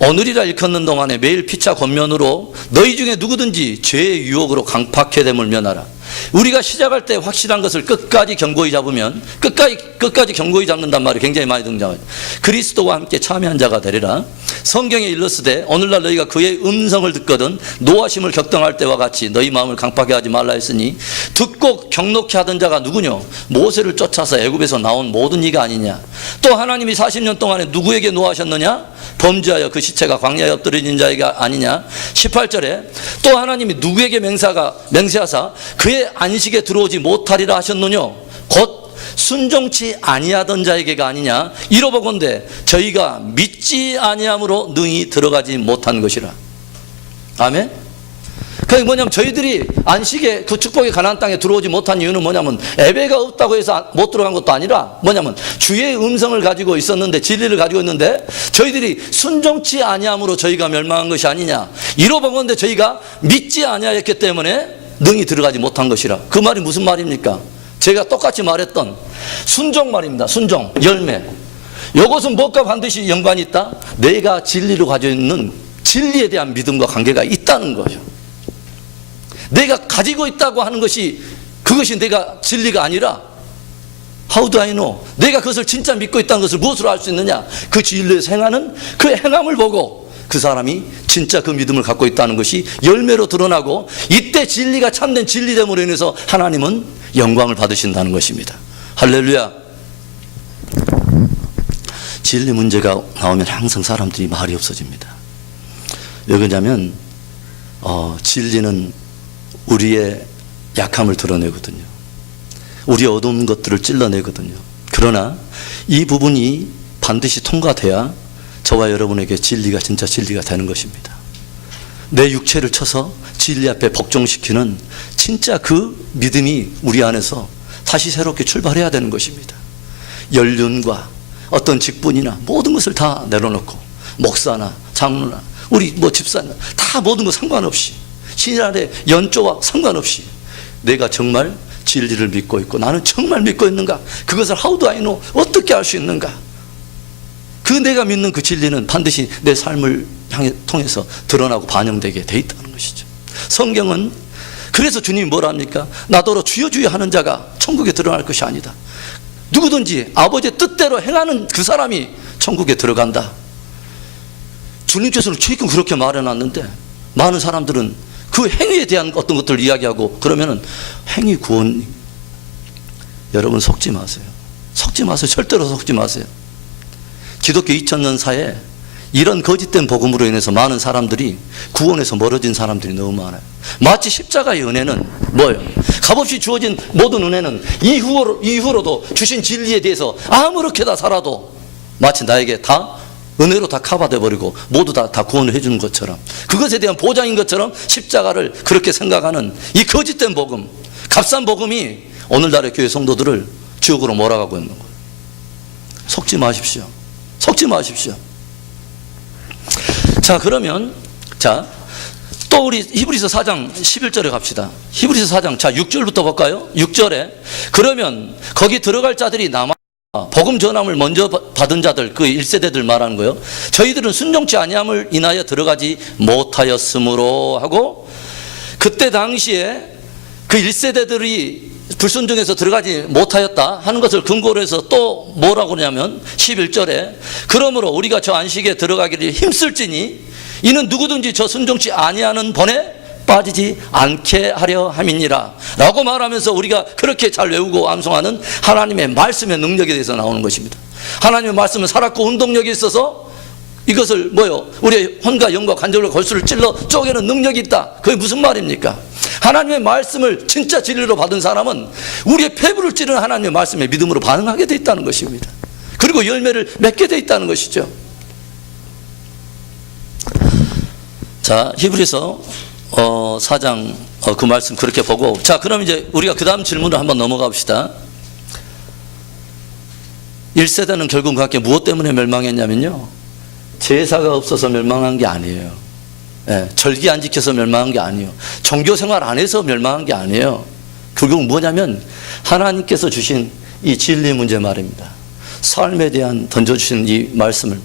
오늘이라 일컫는 동안에 매일 피차 권면으로 너희 중에 누구든지 죄의 유혹으로 강팍해 됨을 면하라. 우리가 시작할 때 확실한 것을 끝까지 견고히 잡으면 끝까지 견고히 잡는단 말이 굉장히 많이 등장해요. 그리스도와 함께 참여한 자가 되리라. 성경에 일렀으되 오늘날 너희가 그의 음성을 듣거든 노하심을 격동할 때와 같이 너희 마음을 강팍해 하지 말라 했으니 듣고 경록히 하던 자가 누구뇨? 모세를 쫓아서 애굽에서 나온 모든 이가 아니냐. 또 하나님이 40년 동안에 누구에게 노하셨느냐? 범죄하여 그 시체가 광야에 엎드려진 자가 아니냐. 18절에 또 하나님이 누구에게 맹세하사 그의 안식에 들어오지 못하리라 하셨느뇨? 곧 순종치 아니하던 자에게가 아니냐. 이로보건대 저희가 믿지 아니함으로 능히 들어가지 못한 것이라. 아멘. 그게 뭐냐면 저희들이 안식에 그 축복의 가나안 땅에 들어오지 못한 이유는 뭐냐면 예배가 없다고 해서 못 들어간 것도 아니라 뭐냐면 주의 음성을 가지고 있었는데 진리를 가지고 있는데 저희들이 순종치 아니함으로 저희가 멸망한 것이 아니냐. 이로보건대 저희가 믿지 아니하였기 때문에 능히 들어가지 못한 것이라. 그 말이 무슨 말입니까? 제가 똑같이 말했던 순종 말입니다. 순종, 열매. 이것은 무엇과 반드시 연관이 있다? 내가 진리를 가지고 있는 진리에 대한 믿음과 관계가 있다는 거죠. 내가 가지고 있다고 하는 것이 그것이 내가 진리가 아니라 How do I know? 내가 그것을 진짜 믿고 있다는 것을 무엇으로 알 수 있느냐? 그 진리에서 행하는 그 행함을 보고 그 사람이 진짜 그 믿음을 갖고 있다는 것이 열매로 드러나고 이때 진리가 참된 진리됨으로 인해서 하나님은 영광을 받으신다는 것입니다. 할렐루야. 진리 문제가 나오면 항상 사람들이 말이 없어집니다. 왜 그러냐면 진리는 우리의 약함을 드러내거든요. 우리의 어두운 것들을 찔러내거든요. 그러나 이 부분이 반드시 통과돼야 저와 여러분에게 진리가 진짜 진리가 되는 것입니다. 내 육체를 쳐서 진리 앞에 복종시키는 진짜 그 믿음이 우리 안에서 다시 새롭게 출발해야 되는 것입니다. 연륜과 어떤 직분이나 모든 것을 다 내려놓고 목사나 장로나 우리 집사나 다 모든 거 상관없이 신일 안에 연조와 상관없이 내가 정말 진리를 믿고 있고 나는 정말 믿고 있는가? 그것을 how do I know? 어떻게 알 수 있는가? 그 내가 믿는 그 진리는 반드시 내 삶을 통해서 드러나고 반영되게 돼 있다는 것이죠. 성경은 그래서 주님이 뭐라 합니까? 나더러 주여 주여 하는 자가 천국에 들어갈 것이 아니다. 누구든지 아버지의 뜻대로 행하는 그 사람이 천국에 들어간다. 주님께서는 지금 그렇게 말해놨는데 많은 사람들은 그 행위에 대한 어떤 것들을 이야기하고 그러면은 행위 구원. 여러분 속지 마세요. 속지 마세요. 절대로 속지 마세요. 기독교 2000년사에 이런 거짓된 복음으로 인해서 많은 사람들이 구원에서 멀어진 사람들이 너무 많아요. 마치 십자가의 은혜는 뭐예요? 값없이 주어진 모든 은혜는 이후로도 주신 진리에 대해서 아무렇게 다 살아도 마치 나에게 다 은혜로 다 커버돼 버리고 모두 다 구원을 해주는 것처럼 그것에 대한 보장인 것처럼 십자가를 그렇게 생각하는 이 거짓된 복음, 값싼 복음이 오늘날의 교회 성도들을 지옥으로 몰아가고 있는 거예요. 속지 마십시오. 속지 마십시오. 자, 그러면 또 우리 히브리서 4장 11절에 갑시다. 히브리서 4장 6절부터 볼까요? 6절에 그러면 거기 들어갈 자들이 남아 복음 전함을 먼저 받은 자들, 그 1세대들 말하는 거예요. 저희들은 순종치 아니함을 인하여 들어가지 못하였으므로 하고 그때 당시에 그 1세대들이 불순종해서 들어가지 못하였다 하는 것을 근거로 해서 또 뭐라고 하냐면 11절에 그러므로 우리가 저 안식에 들어가기를 힘쓸지니 이는 누구든지 저 순종치 아니하는 번에 빠지지 않게 하려 함이니라 라고 말하면서 우리가 그렇게 잘 외우고 암송하는 하나님의 말씀의 능력에 대해서 나오는 것입니다. 하나님의 말씀은 살았고 운동력이 있어서 이것을 우리의 혼과 영과 관절과 골수를 찔러 쪼개는 능력이 있다. 그게 무슨 말입니까? 하나님의 말씀을 진짜 진리로 받은 사람은 우리의 폐부를 찌르는 하나님의 말씀에 믿음으로 반응하게 돼 있다는 것입니다. 그리고 열매를 맺게 돼 있다는 것이죠. 자, 히브리서 4장 그 말씀 그렇게 보고 자, 그럼 이제 우리가 그 다음 질문을 한번 넘어가 봅시다. 1세대는 결국 그렇게 무엇 때문에 멸망했냐면요, 제사가 없어서 멸망한 게 아니에요. 예, 절기 안 지켜서 멸망한 게 아니에요. 종교생활 안 해서 멸망한 게 아니에요. 결국 뭐냐면 하나님께서 주신 이 진리 문제 말입니다. 삶에 대한 던져주신 이 말씀을,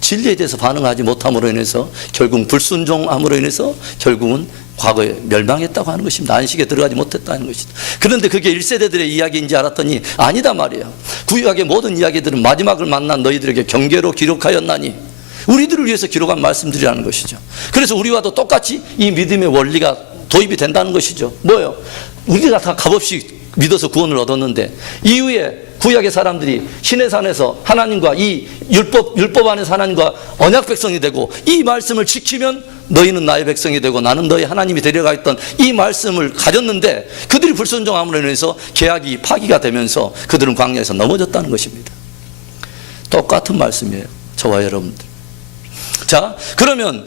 진리에 대해서 반응하지 못함으로 인해서 결국 불순종함으로 인해서 결국은 과거에 멸망했다고 하는 것입니다. 안식에 들어가지 못했다는 것이죠. 그런데 그게 1세대들의 이야기인지 알았더니 아니다 말이에요. 구약의 모든 이야기들은 마지막을 만난 너희들에게 경계로 기록하였나니, 우리들을 위해서 기록한 말씀들이라는 것이죠. 그래서 우리와도 똑같이 이 믿음의 원리가 도입이 된다는 것이죠. 뭐예요? 우리가 다 값없이 믿어서 구원을 얻었는데 이후에 구약의 사람들이 시내산에서 하나님과 이 율법 안에서 하나님과 언약 백성이 되고 이 말씀을 지키면 너희는 나의 백성이 되고 나는 너희 하나님이 되려가 했던 이 말씀을 가졌는데 그들이 불순종함으로 인해서 계약이 파기가 되면서 그들은 광야에서 넘어졌다는 것입니다. 똑같은 말씀이에요, 저와 여러분들. 자, 그러면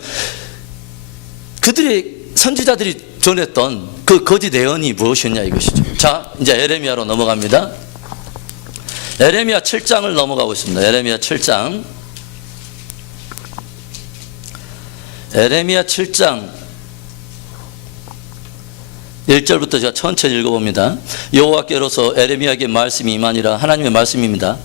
그들의 선지자들이 전했던 그 거짓 예언이 무엇이었냐 이것이죠. 자, 이제 에레미야로 넘어갑니다. 에레미야 7장을 넘어가고 있습니다. 에레미야 7장. 에레미야 7장 1절부터 제가 천천히 읽어봅니다. 여호와께로서 에레미야에게 말씀이 임하니라. 하나님의 말씀입니다.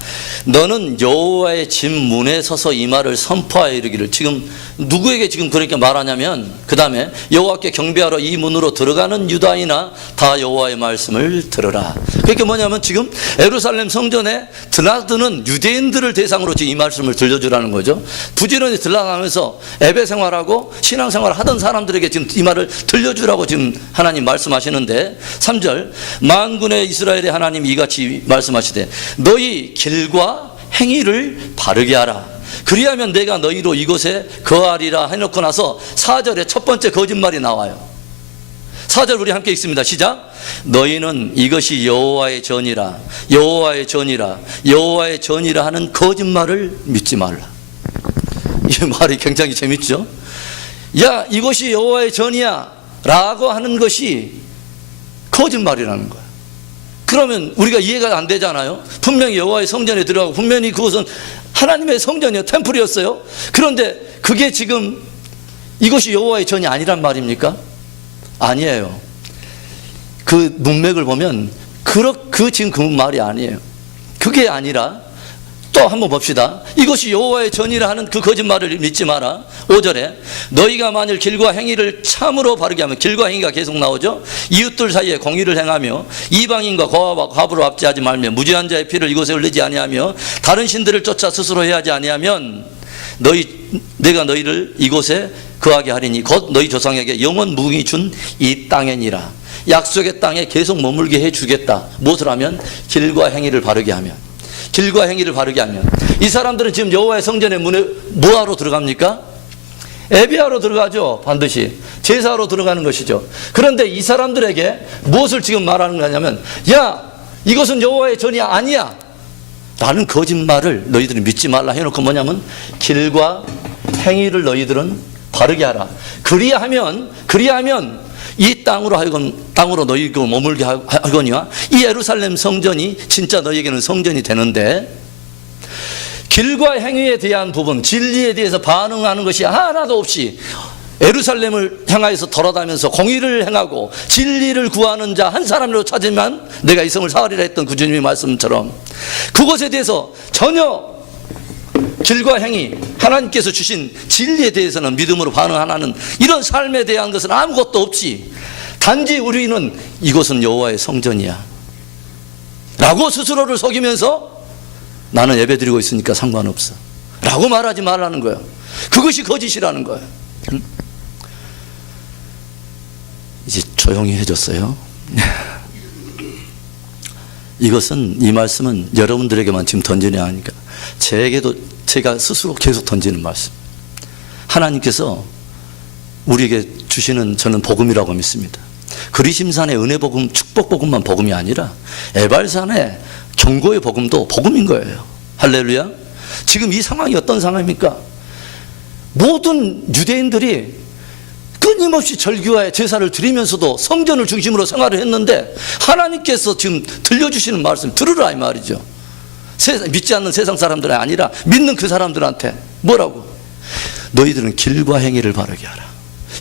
너는 여호와의 집 문에 서서 이 말을 선포하여 이르기를. 지금 누구에게 지금 그렇게 말하냐면 그 다음에 여호와께 경배하러 이 문으로 들어가는 유다인아 다 여호와의 말씀을 들으라. 그게 뭐냐면 지금 예루살렘 성전에 드나드는 유대인들을 대상으로 지금 이 말씀을 들려주라는 거죠. 부지런히 들락하면서 예배 생활하고 신앙생활 하던 사람들에게 지금 이 말을 들려주라고 지금 하나님 말씀하시는데 3절 만군의 이스라엘의 하나님 이같이 말씀하시되 너희 길과 행위를 바르게 하라. 그리하면 내가 너희로 이곳에 거하리라 해놓고 나서 4절에 첫 번째 거짓말이 나와요. 4절 우리 함께 읽습니다. 시작. 너희는 이것이 여호와의 전이라 여호와의 전이라 여호와의 전이라 하는 거짓말을 믿지 말라. 이 말이 굉장히 재밌죠. 야, 이것이 여호와의 전이야 라고 하는 것이 거짓말이라는 거야. 그러면 우리가 이해가 안 되잖아요. 분명히 여호와의 성전에 들어가고 분명히 그것은 하나님의 성전이요, 템플이었어요. 그런데 그게 지금 이것이 여호와의 전이 아니란 말입니까? 아니에요. 그 문맥을 보면 지금 그 말이 아니에요. 그게 아니라 또 한번 봅시다. 이것이 여호와의 전이라 하는 그 거짓말을 믿지 마라. 5절에 너희가 만일 길과 행위를 참으로 바르게 하면, 길과 행위가 계속 나오죠. 이웃들 사이에 공의를 행하며 이방인과 고아와 과부를 압제하지 말며 무죄한 자의 피를 이곳에 흘리지 아니하며 다른 신들을 쫓아 스스로 해하지 아니하면 내가 너희를 이곳에 거하게 하리니 곧 너희 조상에게 영원 무궁히 준 이 땅이니라. 약속의 땅에 계속 머물게 해주겠다. 무엇을 하면? 길과 행위를 바르게 하면. 길과 행위를 바르게 하면. 이 사람들은 지금 여호와의 성전의 문에 뭐하러 들어갑니까? 예배하러 들어가죠. 반드시 제사하러 들어가는 것이죠. 그런데 이 사람들에게 무엇을 지금 말하는 거냐면, 야, 이것은 여호와의 전이 아니야 라는 거짓말을 너희들은 믿지 말라 해놓고 뭐냐면 길과 행위를 너희들은 바르게 하라. 그리하면 이 땅으로 너희가 머물게 하거니와 이 예루살렘 성전이 진짜 너희에게는 성전이 되는데, 길과 행위에 대한 부분, 진리에 대해서 반응하는 것이 하나도 없이 예루살렘을 향하여서 돌아다니면서 공의를 행하고 진리를 구하는 자 한 사람으로 찾으면 내가 이 성을 사하리라 했던 구주님의 말씀처럼 그것에 대해서 전혀 길과 행위, 하나님께서 주신 진리에 대해서는 믿음으로 반응하는 이런 삶에 대한 것은 아무것도 없이 단지 우리는 이곳은 여호와의 성전이야 라고 스스로를 속이면서 나는 예배드리고 있으니까 상관없어 라고 말하지 말라는 거예요. 그것이 거짓이라는 거예요. 이제 조용히 해줬어요. 이 말씀은 여러분들에게만 지금 던지냐 하니까 제게도 제가 스스로 계속 던지는 말씀. 하나님께서 우리에게 주시는 저는 복음이라고 믿습니다. 그리심산의 은혜복음, 축복복음만 복음이 아니라 에발산의 경고의 복음도 복음인 거예요. 할렐루야. 지금 이 상황이 어떤 상황입니까? 모든 유대인들이 끊임없이 절기와 제사를 드리면서도 성전을 중심으로 생활을 했는데 하나님께서 지금 들려주시는 말씀 들으라 이 말이죠. 믿지 않는 세상 사람들이 아니라 믿는 그 사람들한테 뭐라고? 너희들은 길과 행위를 바르게 하라.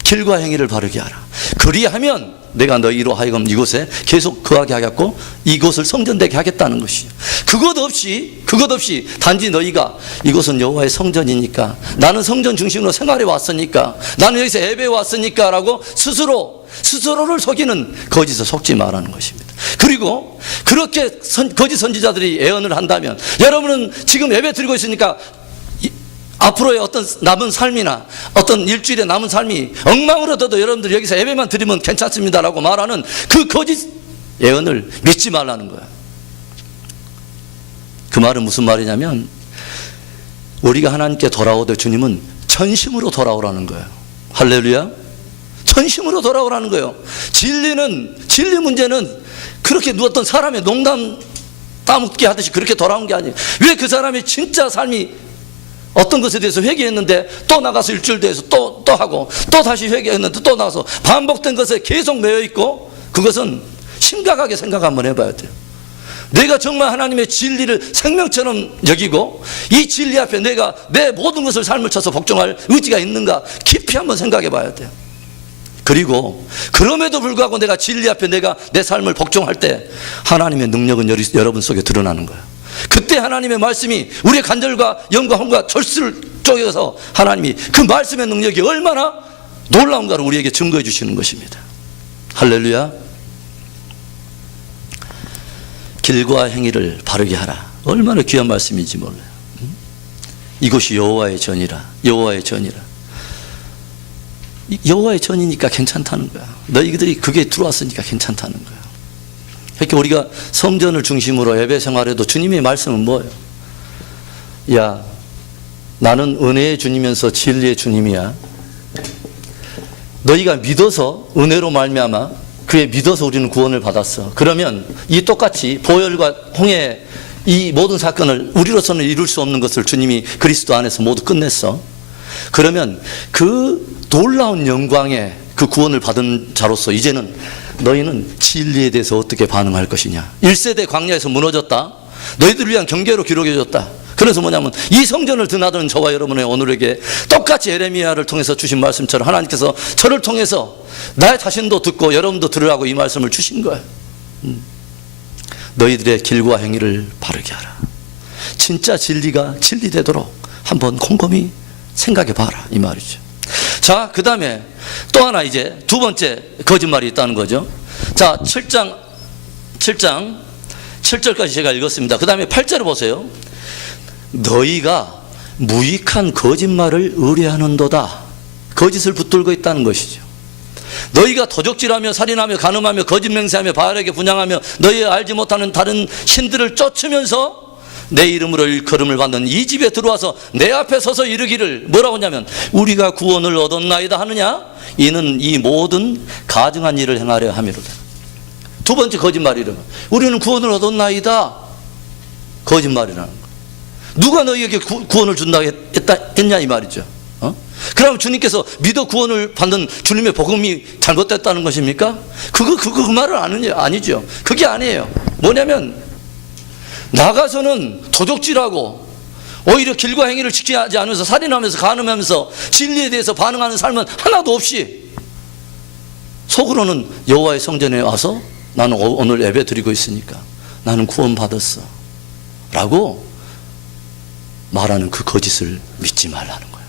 길과 행위를 바르게 하라. 그리하면 내가 너희로 하여금 이곳에 계속 거하게 하겠고 이곳을 성전되게 하겠다는 것이죠. 그것 없이 단지 너희가 이곳은 여호와의 성전이니까, 나는 성전 중심으로 생활해 왔으니까, 나는 여기서 예배해 왔으니까 라고 스스로를 속이는 거짓에 속지 말라는 것입니다. 그리고 그렇게 거짓 선지자들이 예언을 한다면, 여러분은 지금 예배 드리고 있으니까 앞으로의 어떤 남은 삶이나 어떤 일주일의 남은 삶이 엉망으로도 여러분들 여기서 예배만 드리면 괜찮습니다라고 말하는 그 거짓 예언을 믿지 말라는 거야. 그 말은 무슨 말이냐면, 우리가 하나님께 돌아오되 주님은 전심으로 돌아오라는 거예요. 할렐루야. 전심으로 돌아오라는 거예요. 진리 문제는 그렇게 어떤 사람의 농담 따먹게 하듯이 그렇게 돌아온 게 아니에요. 왜 그 사람이 진짜 삶이 어떤 것에 대해서 회개했는데 또 나가서 일주일 뒤에서 또 하고, 또 다시 회개했는데 또 나가서 반복된 것에 계속 매여 있고, 그것은 심각하게 생각 한번 해봐야 돼요. 내가 정말 하나님의 진리를 생명처럼 여기고 이 진리 앞에 내가 내 모든 것을 삶을 쳐서 복종할 의지가 있는가 깊이 한번 생각해 봐야 돼요. 그리고 그럼에도 불구하고 내가 진리 앞에 내가 내 삶을 복종할 때 하나님의 능력은 여러분 속에 드러나는 거예요. 그때 하나님의 말씀이 우리의 간절과 영광과 절수를 쪼개서 하나님이 그 말씀의 능력이 얼마나 놀라운가를 우리에게 증거해 주시는 것입니다. 할렐루야. 길과 행위를 바르게 하라. 얼마나 귀한 말씀인지 몰라요. 이곳이 여호와의 전이라. 여호와의 전이라. 여호와의 전이니까 괜찮다는 거야. 너희들이 그게 들어왔으니까 괜찮다는 거야. 그러니까 우리가 성전을 중심으로 예배 생활해도 주님의 말씀은 뭐예요? 야, 나는 은혜의 주님이면서 진리의 주님이야. 너희가 믿어서, 은혜로 말미암아 그에 믿어서 우리는 구원을 받았어. 그러면 이 똑같이 보혈과 홍해 이 모든 사건을 우리로서는 이룰 수 없는 것을 주님이 그리스도 안에서 모두 끝냈어. 그러면 그 놀라운 영광의 그 구원을 받은 자로서 이제는 너희는 진리에 대해서 어떻게 반응할 것이냐. 1세대 광야에서 무너졌다. 너희들을 위한 경계로 기록해줬다. 그래서 뭐냐면 이 성전을 드나드는 저와 여러분의 오늘에게 똑같이 에레미야를 통해서 주신 말씀처럼 하나님께서 저를 통해서 나 자신도 듣고 여러분도 들으라고 이 말씀을 주신 거예요. 너희들의 길과 행위를 바르게 하라. 진짜 진리가 진리되도록 한번 곰곰이 생각해 봐라, 이 말이죠. 자, 그 다음에 또 하나 이제 두 번째 거짓말이 있다는 거죠. 자, 7장 7절까지 제가 읽었습니다. 그 다음에 8절을 보세요. 너희가 무익한 거짓말을 의뢰하는도다. 거짓을 붙들고 있다는 것이죠. 너희가 도적질하며 살인하며 간음하며 거짓 맹세하며 바알에게 분향하며 너희 알지 못하는 다른 신들을 쫓으면서 내 이름으로 일컬음을 받는 이 집에 들어와서 내 앞에 서서 이르기를, 뭐라고 하냐면 우리가 구원을 얻었나이다 하느냐, 이는 이 모든 가증한 일을 행하려 함이로다. 두 번째 거짓말이라면 우리는 구원을 얻었나이다. 거짓말이라는 거. 누가 너희에게 구원을 준다고 했냐 이 말이죠. 그럼 주님께서 믿어 구원을 받는 주님의 복음이 잘못됐다는 것입니까? 그 말은 아니죠. 그게 아니에요. 뭐냐면 나가서는 도적질하고 오히려 길과 행위를 지키지 않으면서 살인하면서 간음하면서 진리에 대해서 반응하는 삶은 하나도 없이 속으로는 여호와의 성전에 와서 나는 오늘 예배 드리고 있으니까 나는 구원 받았어 라고 말하는 그 거짓을 믿지 말라는 거예요.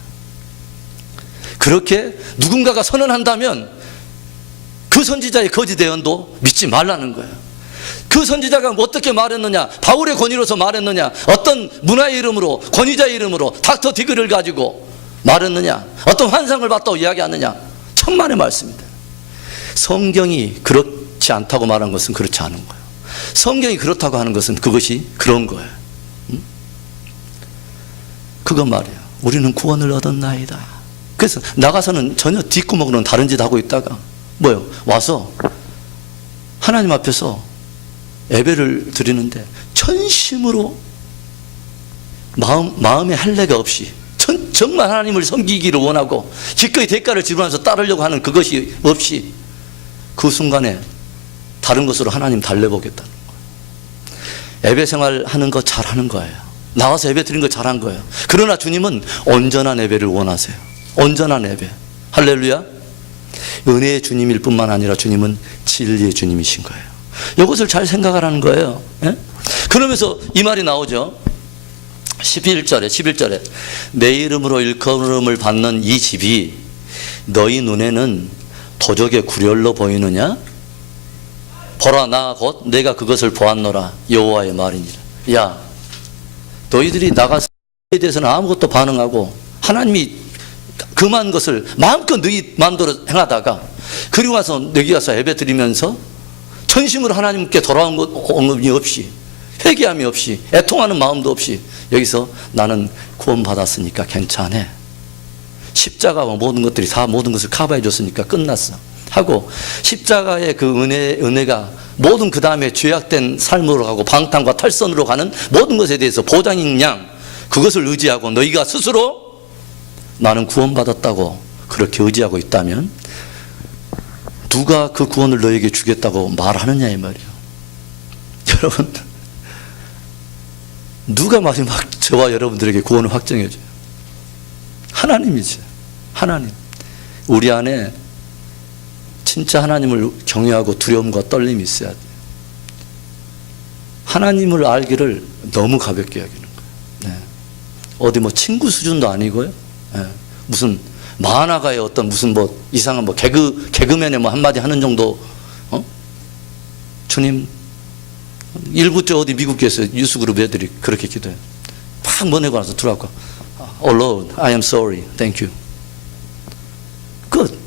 그렇게 누군가가 선언한다면 그 선지자의 거짓 예언도 믿지 말라는 거예요. 그 선지자가 어떻게 말했느냐, 바울의 권위로서 말했느냐, 어떤 문화의 이름으로, 권위자의 이름으로 닥터 디그를 가지고 말했느냐, 어떤 환상을 봤다고 이야기하느냐, 천만의 말씀입니다. 성경이 그렇지 않다고 말한 것은 그렇지 않은 거예요. 성경이 그렇다고 하는 것은 그것이 그런 거예요. 그건 말이에요. 우리는 구원을 얻었나이다. 그래서 나가서는 전혀 뒷구멍으로는 다른 짓 하고 있다가 뭐요? 와서 하나님 앞에서 예배를 드리는데 전심으로 마음에 할례가 없이 정말 하나님을 섬기기를 원하고 기꺼이 대가를 지불하면서 따르려고 하는 그것이 없이 그 순간에 다른 것으로 하나님 달래보겠다는 거예요. 예배 생활 하는 거 잘하는 거예요. 나와서 예배 드리는 거 잘한 거예요. 그러나 주님은 온전한 예배를 원하세요. 온전한 예배. 할렐루야. 은혜의 주님일 뿐만 아니라 주님은 진리의 주님이신 거예요. 이것을 잘 생각하라는 거예요. 예? 그러면서 이 말이 나오죠. 11절에 내 이름으로 일컬음을 받는 이 집이 너희 눈에는 도적의 구렬로 보이느냐? 보라, 나 곧 내가 그것을 보았노라. 여호와의 말이니라. 야, 너희들이 나가서 에 대해서는 아무것도 반응하고 하나님이 금한 것을 마음껏 너희 마음대로 행하다가 그리고 와서 너희 가서 예배 드리면서 전심으로 하나님께 돌아온 것이 없이 회개함이 없이 애통하는 마음도 없이 여기서 나는 구원받았으니까 괜찮아. 십자가와 모든 것들이 다 모든 것을 커버해 줬으니까 끝났어. 하고 십자가의 그 은혜가 모든 그 다음에 죄악된 삶으로 가고 방탕과 탈선으로 가는 모든 것에 대해서 보장인 양 그것을 의지하고 너희가 스스로 나는 구원받았다고 그렇게 의지하고 있다면 누가 그 구원을 너에게 주겠다고 말하느냐 이 말이에요. 여러분, 누가 마지막 저와 여러분들에게 구원을 확정해줘요? 하나님이죠. 하나님. 우리 안에 진짜 하나님을 경외하고 두려움과 떨림이 있어야 돼요. 하나님을 알기를 너무 가볍게 여기는 거예요. 네. 어디 뭐 친구 수준도 아니고요. 네. 무슨 만화가의 어떤 무슨 뭐 이상한 뭐 개그맨의 뭐 한마디 하는 정도. 주님, 일부째 어디 미국 교회에서 유스그룹 애들이 그렇게 기도해요. 팍 보내고 나서 들어왔고, Oh Lord, I am sorry, thank you. 끝.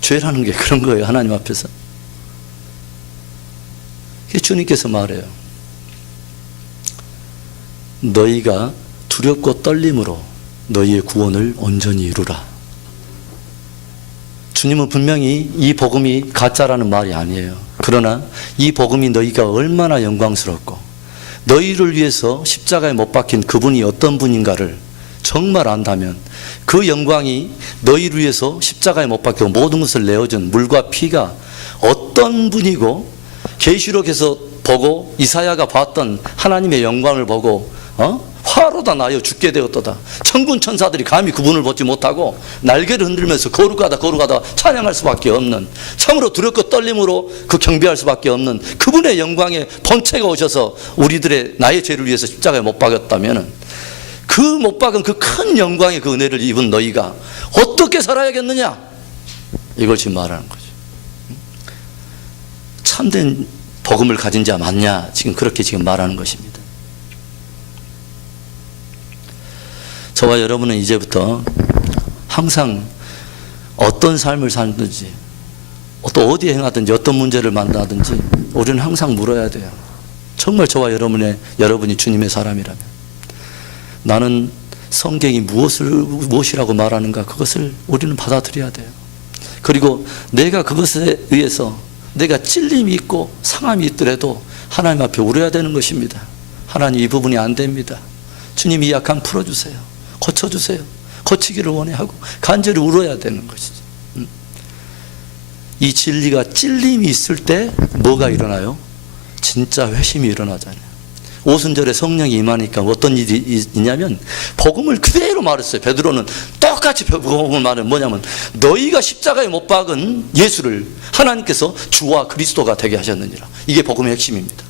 죄라는 게 그런 거예요. 하나님 앞에서. 주님께서 말해요. 너희가 두렵고 떨림으로 너희의 구원을 온전히 이루라. 주님은 분명히 이 복음이 가짜라는 말이 아니에요. 그러나 이 복음이 너희가 얼마나 영광스럽고 너희를 위해서 십자가에 못 박힌 그분이 어떤 분인가를 정말 안다면 그 영광이 너희를 위해서 십자가에 못 박혀 모든 것을 내어준 물과 피가 어떤 분이고 계시록에서 보고 이사야가 봤던 하나님의 영광을 보고 화로다 나여 죽게 되었도다. 천군 천사들이 감히 그분을 보지 못하고 날개를 흔들면서 거룩하다 찬양할 수밖에 없는, 참으로 두렵고 떨림으로 그 경배할 수밖에 없는 그분의 영광의 본체가 오셔서 우리들의 나의 죄를 위해서 십자가에 못 박였다면 그 못 박은 그 큰 영광의 그 은혜를 입은 너희가 어떻게 살아야겠느냐, 이걸 지금 말하는 거죠. 참된 복음을 가진 자 맞냐, 지금 그렇게 지금 말하는 것입니다. 저와 여러분은 이제부터 항상 어떤 삶을 살든지 또 어디에 행하든지 어떤 문제를 만나든지 우리는 항상 물어야 돼요. 정말 저와 여러분이 주님의 사람이라면 나는 성경이 무엇이라고 말하는가, 그것을 우리는 받아들여야 돼요. 그리고 내가 그것에 의해서 내가 찔림이 있고 상함이 있더라도 하나님 앞에 울어야 되는 것입니다. 하나님, 이 부분이 안 됩니다. 주님, 이 약함 풀어주세요. 고쳐주세요. 고치기를 원해하고 간절히 울어야 되는 것이죠. 이 진리가 찔림이 있을 때 뭐가 일어나요? 진짜 회심이 일어나잖아요. 오순절에 성령이 임하니까 어떤 일이 있냐면 복음을 그대로 말했어요. 베드로는 똑같이 복음을 말해. 뭐냐면 너희가 십자가에 못 박은 예수를 하나님께서 주와 그리스도가 되게 하셨느니라. 이게 복음의 핵심입니다.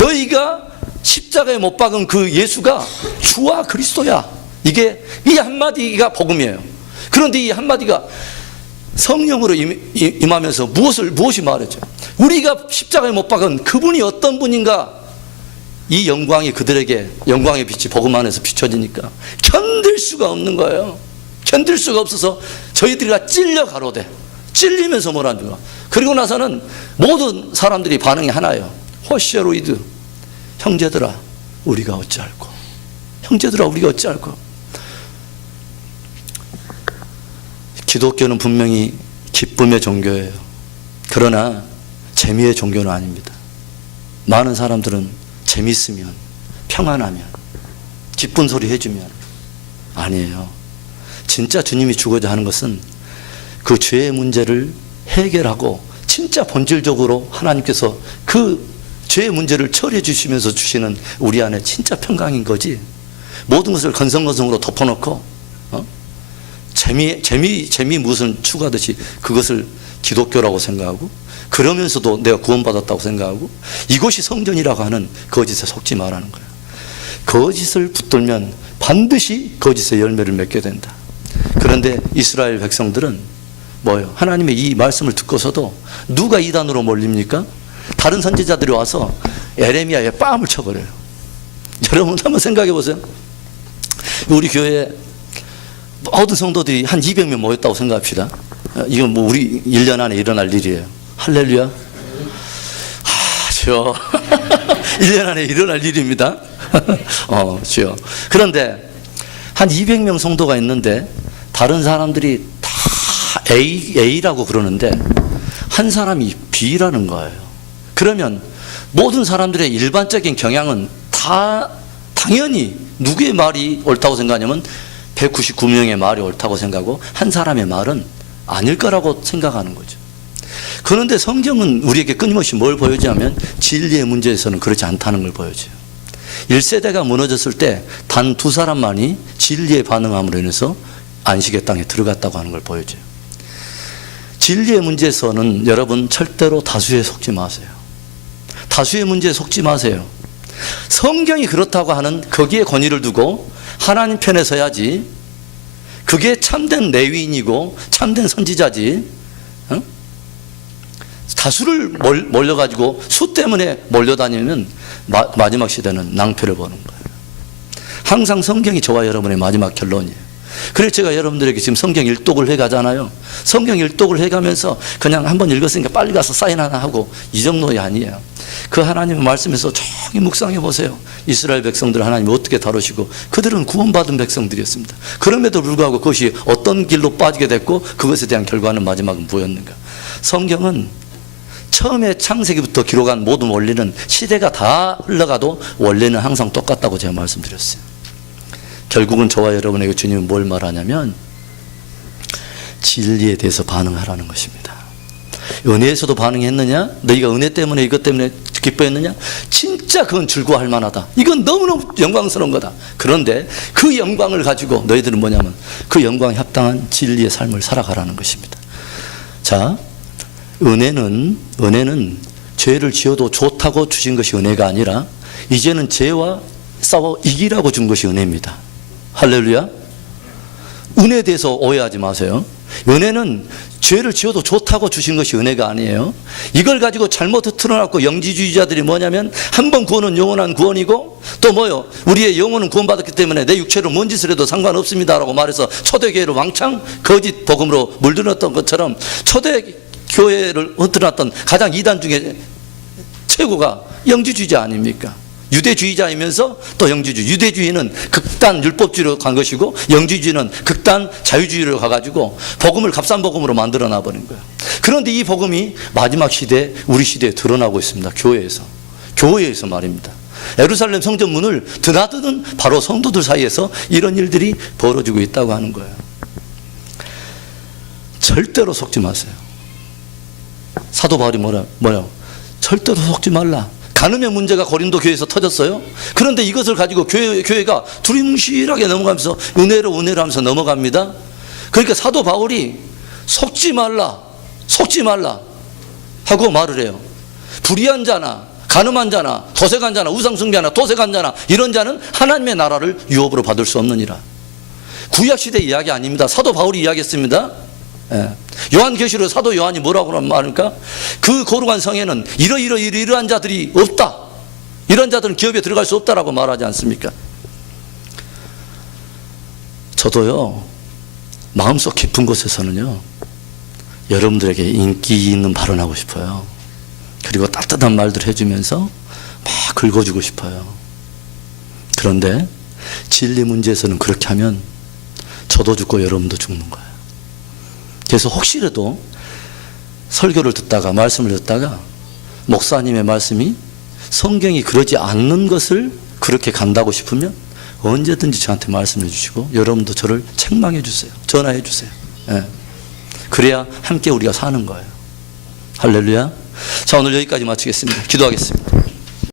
너희가 십자가에 못 박은 그 예수가 주와 그리스도야. 이게 이 한마디가 복음이에요. 그런데 이 한마디가 성령으로 임하면서 무엇이 말했죠? 우리가 십자가에 못 박은 그분이 어떤 분인가, 이 영광이 그들에게 영광의 빛이 복음 안에서 비춰지니까 견딜 수가 없는 거예요. 견딜 수가 없어서 저희들이 찔려 가로되, 찔리면서 뭐라는 거야. 그리고 나서는 모든 사람들이 반응이 하나예요. 호시에로이드, 형제들아 우리가 어찌할꼬, 형제들아 우리가 어찌할꼬. 기독교는 분명히 기쁨의 종교예요. 그러나 재미의 종교는 아닙니다. 많은 사람들은 재밌으면, 평안하면, 기쁜 소리 해주면, 아니에요. 진짜 주님이 주고자 하는 것은 그 죄의 문제를 해결하고 진짜 본질적으로 하나님께서 그 죄의 문제를 처리해 주시면서 주시는 우리 안에 진짜 평강인 거지. 모든 것을 건성건성으로 덮어놓고 재미 무슨 추구하듯이 그것을 기독교라고 생각하고, 그러면서도 내가 구원받았다고 생각하고, 이것이 성전이라고 하는 거짓에 속지 말라는 거예요. 거짓을 붙들면 반드시 거짓의 열매를 맺게 된다. 그런데 이스라엘 백성들은 뭐예요? 하나님의 이 말씀을 듣고서도 누가 이단으로 몰립니까? 다른 선지자들이 와서 에레미야의 뺨을 쳐버려요. 여러분 한번 생각해 보세요. 우리 교회에 모든 성도들이 한 200명 모였다고 생각합시다. 이건 뭐 우리 1년 안에 일어날 일이에요. 할렐루야. 주여. 1년 안에 일어날 일입니다. 주여. 그런데 한 200명 성도가 있는데 다른 사람들이 다 A라고 그러는데 한 사람이 B라는 거예요. 그러면 모든 사람들의 일반적인 경향은 다 당연히 누구의 말이 옳다고 생각하냐면 199명의 말이 옳다고 생각하고 한 사람의 말은 아닐 거라고 생각하는 거죠. 그런데 성경은 우리에게 끊임없이 뭘 보여주냐면 진리의 문제에서는 그렇지 않다는 걸 보여줘요. 1세대가 무너졌을 때 단 2사람만이 진리에 반응함으로 인해서 안식의 땅에 들어갔다고 하는 걸 보여줘요. 진리의 문제에서는 여러분 절대로 다수에 속지 마세요. 다수의 문제에 속지 마세요. 성경이 그렇다고 하는 거기에 권위를 두고 하나님 편에 서야지. 그게 참된 레위인이고 참된 선지자지. 다수를 몰려가지고 수 때문에 몰려다니면 마지막 시대는 낭패를 보는 거예요. 항상 성경이 저와 여러분의 마지막 결론이에요. 그래서 제가 여러분들에게 지금 성경 일독을 해가잖아요. 성경 일독을 해가면서 그냥 한번 읽었으니까 빨리 가서 사인 하나 하고 이 정도이 아니에요. 그 하나님의 말씀에서 조용히 묵상해 보세요. 이스라엘 백성들 하나님이 어떻게 다루시고, 그들은 구원받은 백성들이었습니다. 그럼에도 불구하고 그것이 어떤 길로 빠지게 됐고 그것에 대한 결과는 마지막은 뭐였는가. 성경은 처음에 창세기부터 기록한 모든 원리는 시대가 다 흘러가도 원리는 항상 똑같다고 제가 말씀드렸어요. 결국은 저와 여러분에게 주님은 뭘 말하냐면 진리에 대해서 반응하라는 것입니다. 은혜에서도 반응했느냐? 너희가 은혜 때문에 이것 때문에 기뻐했느냐? 진짜 그건 즐거워할 만하다. 이건 너무너무 영광스러운 거다. 그런데 그 영광을 가지고 너희들은 뭐냐면 그 영광에 합당한 진리의 삶을 살아가라는 것입니다. 자, 은혜는 죄를 지어도 좋다고 주신 것이 은혜가 아니라 이제는 죄와 싸워 이기라고 준 것이 은혜입니다. 할렐루야. 은혜에 대해서 오해하지 마세요. 은혜는 죄를 지어도 좋다고 주신 것이 은혜가 아니에요. 이걸 가지고 잘못 틀어놨고 영지주의자들이 뭐냐면 한 번 구원은 영원한 구원이고 또 뭐요? 우리의 영혼은 구원받았기 때문에 내 육체로 뭔 짓을 해도 상관없습니다라고 말해서 초대교회를 왕창 거짓 복음으로 물들었던 것처럼 초대교회를 흩어놨던 가장 이단 중에 최고가 영지주의자 아닙니까? 유대주의자이면서 또 영지주의. 유대주의는 극단 율법주의로 간 것이고 영지주의는 극단 자유주의로 가가지고 복음을 값싼 복음으로 만들어 놔버린 거예요. 그런데 이 복음이 마지막 시대에 우리 시대에 드러나고 있습니다. 교회에서 말입니다. 예루살렘 성전 문을 드나드는 바로 성도들 사이에서 이런 일들이 벌어지고 있다고 하는 거예요. 절대로 속지 마세요. 사도 바울이 뭐요? 절대로 속지 말라. 간음의 문제가 고린도 교회에서 터졌어요. 그런데 이것을 가지고 교회가 두리뭉실하게 넘어가면서 은혜로 하면서 넘어갑니다. 그러니까 사도 바울이 속지 말라 하고 말을 해요. 불의한 자나 간음한 자나 도색한 자나 우상숭배하나 도색한 자나 이런 자는 하나님의 나라를 유업으로 받을 수 없느니라. 구약시대 이야기 아닙니다. 사도 바울이 이야기했습니다. 요한계시록 사도 요한이 뭐라고 말합니까? 그 거룩한 성에는 이러한 자들이 없다. 이런 자들은 기업에 들어갈 수 없다라고 말하지 않습니까? 저도요, 마음속 깊은 곳에서는요, 여러분들에게 인기 있는 발언하고 싶어요. 그리고 따뜻한 말들 해주면서 막 긁어주고 싶어요. 그런데 진리 문제에서는 그렇게 하면 저도 죽고 여러분도 죽는 거예요. 그래서 혹시라도 설교를 듣다가 말씀을 듣다가 목사님의 말씀이 성경이 그러지 않는 것을 그렇게 간다고 싶으면 언제든지 저한테 말씀해 주시고 여러분도 저를 책망해 주세요. 전화해 주세요. 그래야 함께 우리가 사는 거예요. 할렐루야. 자, 오늘 여기까지 마치겠습니다. 기도하겠습니다.